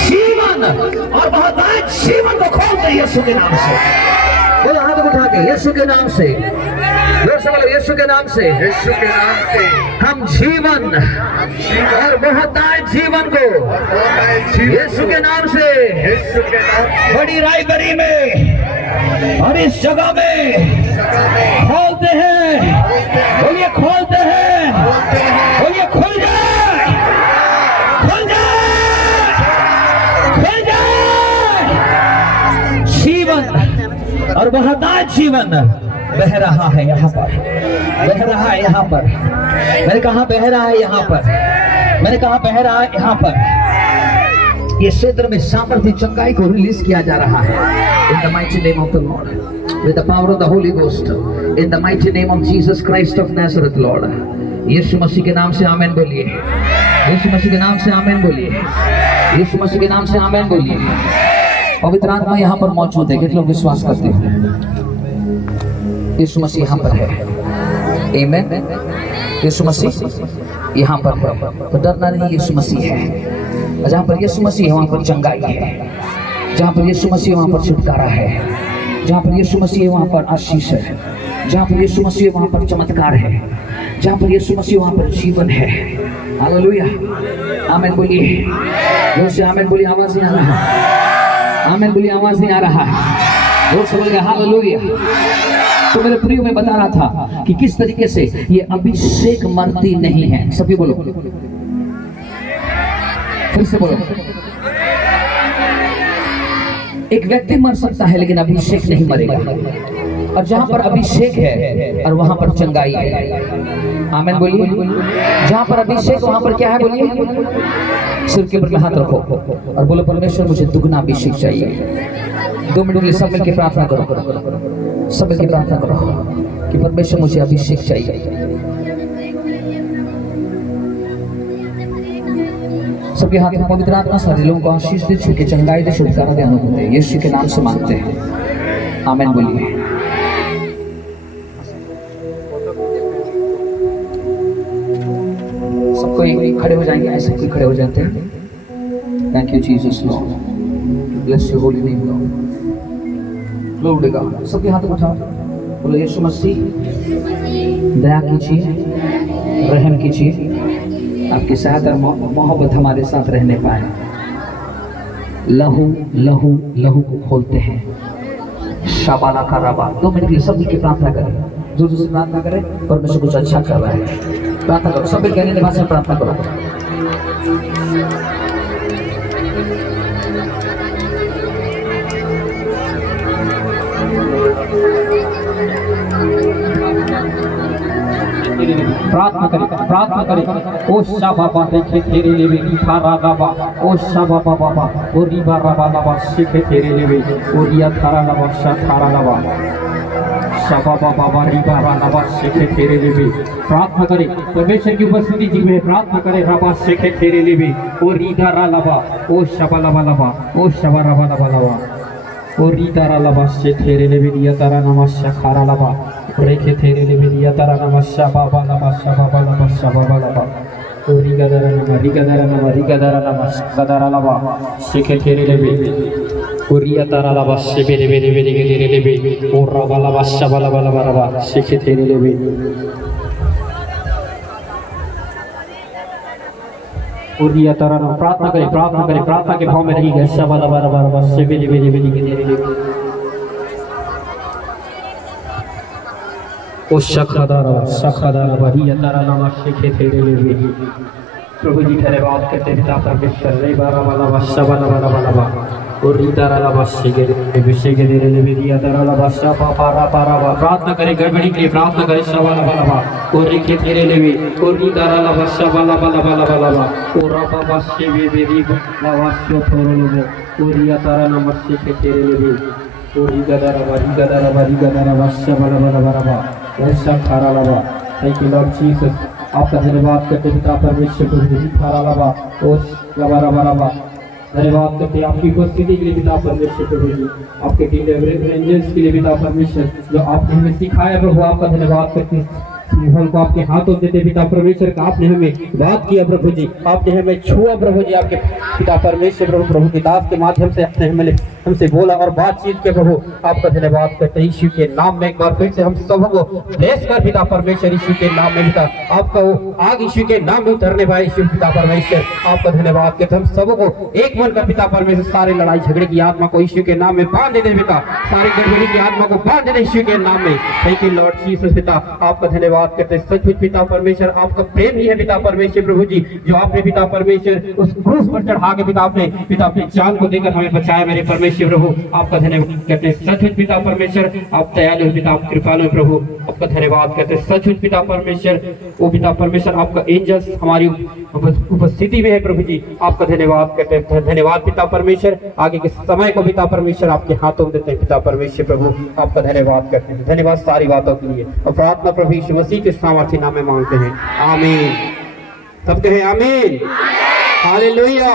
जीवन और बहुतायत जीवन को खोलते हैं यीशु के नाम से। बोलो हाथ उठा के, यीशु के नाम से, यीशु के नाम से, यीशु के नाम से हम जीवन और बहुतायत जीवन को यीशु के नाम से, यीशु के नाम से बड़ी रायबरी में और इस जगह में खोलते हैं। बोलिए खोलते हैं, बोलिए खुल जाए, खुल जाए, खुल जाए। जीवन और बहुतायत जीवन बह रहा है यहाँ पर, बह रहा है यहाँ पर। मैंने कहा बह रहा है यहाँ पर, मैंने कहा बह रहा है यहाँ पर। ये क्षेत्र में सामर्थ्य चंगाई को रिलीज किया जा रहा है। In the mighty name of the Lord, with the power of the Holy Ghost, in the mighty name of Jesus Christ of Nazareth, Lord. यीशु मसीह के नाम से आमीन बोलिए, यीशु मसीह के नाम से आमीन बोलिए, यीशु मसीह के नाम से आमीन बोलिए। पवित्र आत्मा यहाँ पर मौजूद है, कितने लोग विश्वास करते हैं? यीशु मसीह यहाँ पर है, आमीन। यीशु मसीह यहाँ पर है, तो डरना नहीं, यीशु मसीह है। जहाँ पर यीशु मसीह है वहाँ पर चंगाई है, जहाँ पर यीशु मसीह वहाँ पर छुटकारा है, जहाँ पर यीशु मसीह है वहाँ पर आशीष है, जहाँ पर यीशु मसीह वहाँ पर चमत्कार है, जहाँ पर यीशु मसीह वहाँ पर जीवन है। हालेलुया, आमीन बोलिए, जोर से आमीन बोलिए, आवाज नहीं आ रहा, आमीन बोलिए, आवाज नहीं आ रहा, जोर से बोलिए हालेलुया। तो मेरे प्रियो में बता रहा था कि किस तरीके से ये अभिषेक मरती नहीं है। सभी बोलो, फिर से बोलो। एक व्यक्ति मर सकता है लेकिन अभिषेक नहीं मरेगा, और जहां पर अभिषेक है और वहां पर चंगाई है। आमीन बोलिए। जहां पर अभिषेक वहां पर क्या है बोलिए। सिर के ऊपर में हाथ रखो और बोलो परमेश्वर मुझे दुगना अभिषेक चाहिए। 2 मिनट के लिए सब मिलकर प्रार्थना करो, सब मिलकर प्रार्थना करो कि परमेश्वर मुझे अभिषेक चाहिए। सबके हाथ में पवित्र आत्मा सारे लोगों को आशीष दे, छुके चंगाई दे, छुटकारा दे, अनुभव दे। यीशु के नाम से मांगते हैं, आमीन बोलिए। सब कोई खड़े हो जाएंगे, ऐसे कोई खड़े हो जाते हैं। Thank you Jesus Lord, bless your holy name Lord, glory to God. सबके हाथ उठाओ, बोलो यीशु मसीह दया कीजिए, रहम कीजिए, आपकी सहायता और मोहब्बत हमारे साथ रहने पाए। लहू लहू लहू को खोलते हैं, शाबाला का रबा। 2 मिनट के लिए सब मिलकर प्रार्थना करें, जो जो प्रार्थना करें, परमेश्वर कुछ अच्छा कर रहा है। प्रार्थना करो, सब मिलकर कहने भाषा में प्रार्थना करो। प्रार्थना करें, प्रार्थना करें। ओ शाबाबा देखे तेरे लेवे लिखा रागाबा, ओ शाबाबा बाबा ओ रिबा राबा लाबा शिखे तेरे लेवे, ओ रिया थारा लाबा शा थारा लाबा, शाबाबा बाबा रिबा राबा शिखे तेरे लेवे। प्रार्थना करें, परमेश्वर की उपस्थिति जी में प्रार्थना करें। राबा शिखे तेरे लेवे, ओ रीदा रा लाबा, ओ शबा लाबा लाबा, ओ शबा राबा लाबा लाबा, ओ रीदा रा लाबा शिखे तेरे लेवे, रिया तारा नमस्या खारा लाबा, रेखे तेरे लेवे, रिया तारा नमस्या बाबा नमस्या बाबा नमस्या बाबा लाबा, ओ रिगदरा नम रिगदरा नम रिगदरा नमस्या गदरा लाबा शिखे तेरे लेवे, ओ रिया तारा लाबा शिबे लेवे लेवे तेरे लेवे, ओ राबा लाबा शबा लाबा लाबा लाबा शिखे तेरे लेवे। ओ रिया तारा नम। प्रार्थना करें, प्रार्थना करें, प्रार्थना के भाव में रहिए। शबा लाबा लाबा लाबा शिबे लेवे लेवे तेरे लेवे, ओ शखदारा बहिया तारा नामा शिखे तेरे लेवे। प्रभु जी ठहरे बात करते पिता परमेश्वर रे बारा वाला बस्सा वाला वाला वाला बा, ओ रीता रा बस्से के तेरे लेवे, दिया तारा ला बस्सा पारा पारा बा। प्रार्थना करें, गड़बड़ी के लिए प्रार्थना करें। सवाला वाला बा, ओ रेखे तेरे लेवे, ओ रीता रा बस्सा वाला वाला वाला वाला बा, ओ राबा बस्से वे बेरी लावास्यो थोरो लोगो, ओ रिया तारा नामा शिखे तेरे लेवे, ओ रिगदरा बस्सा वाला वाला वाला बा, ऐसा खारा लाबा। Thank you Lord Jesus. आपका धन्यवाद करते पिता परमेश्वर को जी खारा लाबा, ओ लबा रबा रबा धन्यवाद करते हैं आपकी उपस्थिति के लिए पिता परमेश्वर प्रभु जी, आपके एंजल्स के लिए पिता परमेश्वर, जो आपने हमें सिखाया प्रभु, आपका धन्यवाद करते हैं। मोहन को आपके हाथों देते पिता परमेश्वर का, आपने हमें बात किया प्रभु जी, आपने हमें छुआ प्रभु जी, आपके पिता परमेश्वर प्रभु के दास के माध्यम से आपने हमसे बोला और बातचीत के प्रभु, आपका धन्यवाद करते हैं। यीशु के नाम में एक बार फिर से हम सबको ब्लेस कर पिता परमेश्वर, यीशु के नाम में पिता आपका वो आग यीशु के नाम में उतरने पाए यीशु पिता परमेश्वर, आपका धन्यवाद करते हम सबको एक मन कर पिता परमेश्वर, सारे लड़ाई झगड़े की आत्मा को यीशु के नाम में बांध दे पिता, सारी गड़बड़ी की आत्मा को बांध दे यीशु के नाम में। थैंक यू लॉर्ड जीसस पिता, आपका धन्यवाद करते सचमुच पिता परमेश्वर, आपका प्रेम ही है पिता परमेश्वर प्रभु जी, जो आपने पिता परमेश्वर उस क्रूस पर चढ़ा के पिता अपनी जान को देकर हमें बचाया मेरे परमेश्वर प्रभु, आपका धन्यवाद करते सचमुच पिता परमेश्वर, आप दयालु पिता, आप कृपालु प्रभु, आपका धन्यवाद करते सचमुच पिता परमेश्वर। ओ पिता परमेश्वर, आपका एंजल्स हमारी उपस्थिति में है प्रभु जी, आपका धन्यवाद करते हैं। धन्यवाद पिता परमेश्वर, आगे के समय को पिता परमेश्वर आपके हाथों में देते हैं पिता परमेश्वर प्रभु, आपका धन्यवाद करते हैं। धन्यवाद सारी बातों के लिए, और प्रार्थना प्रभु यीशु मसीह के सामर्थ्य नाम में मांगते हैं, आमीन। सब कहें आमीन, हालेलुया।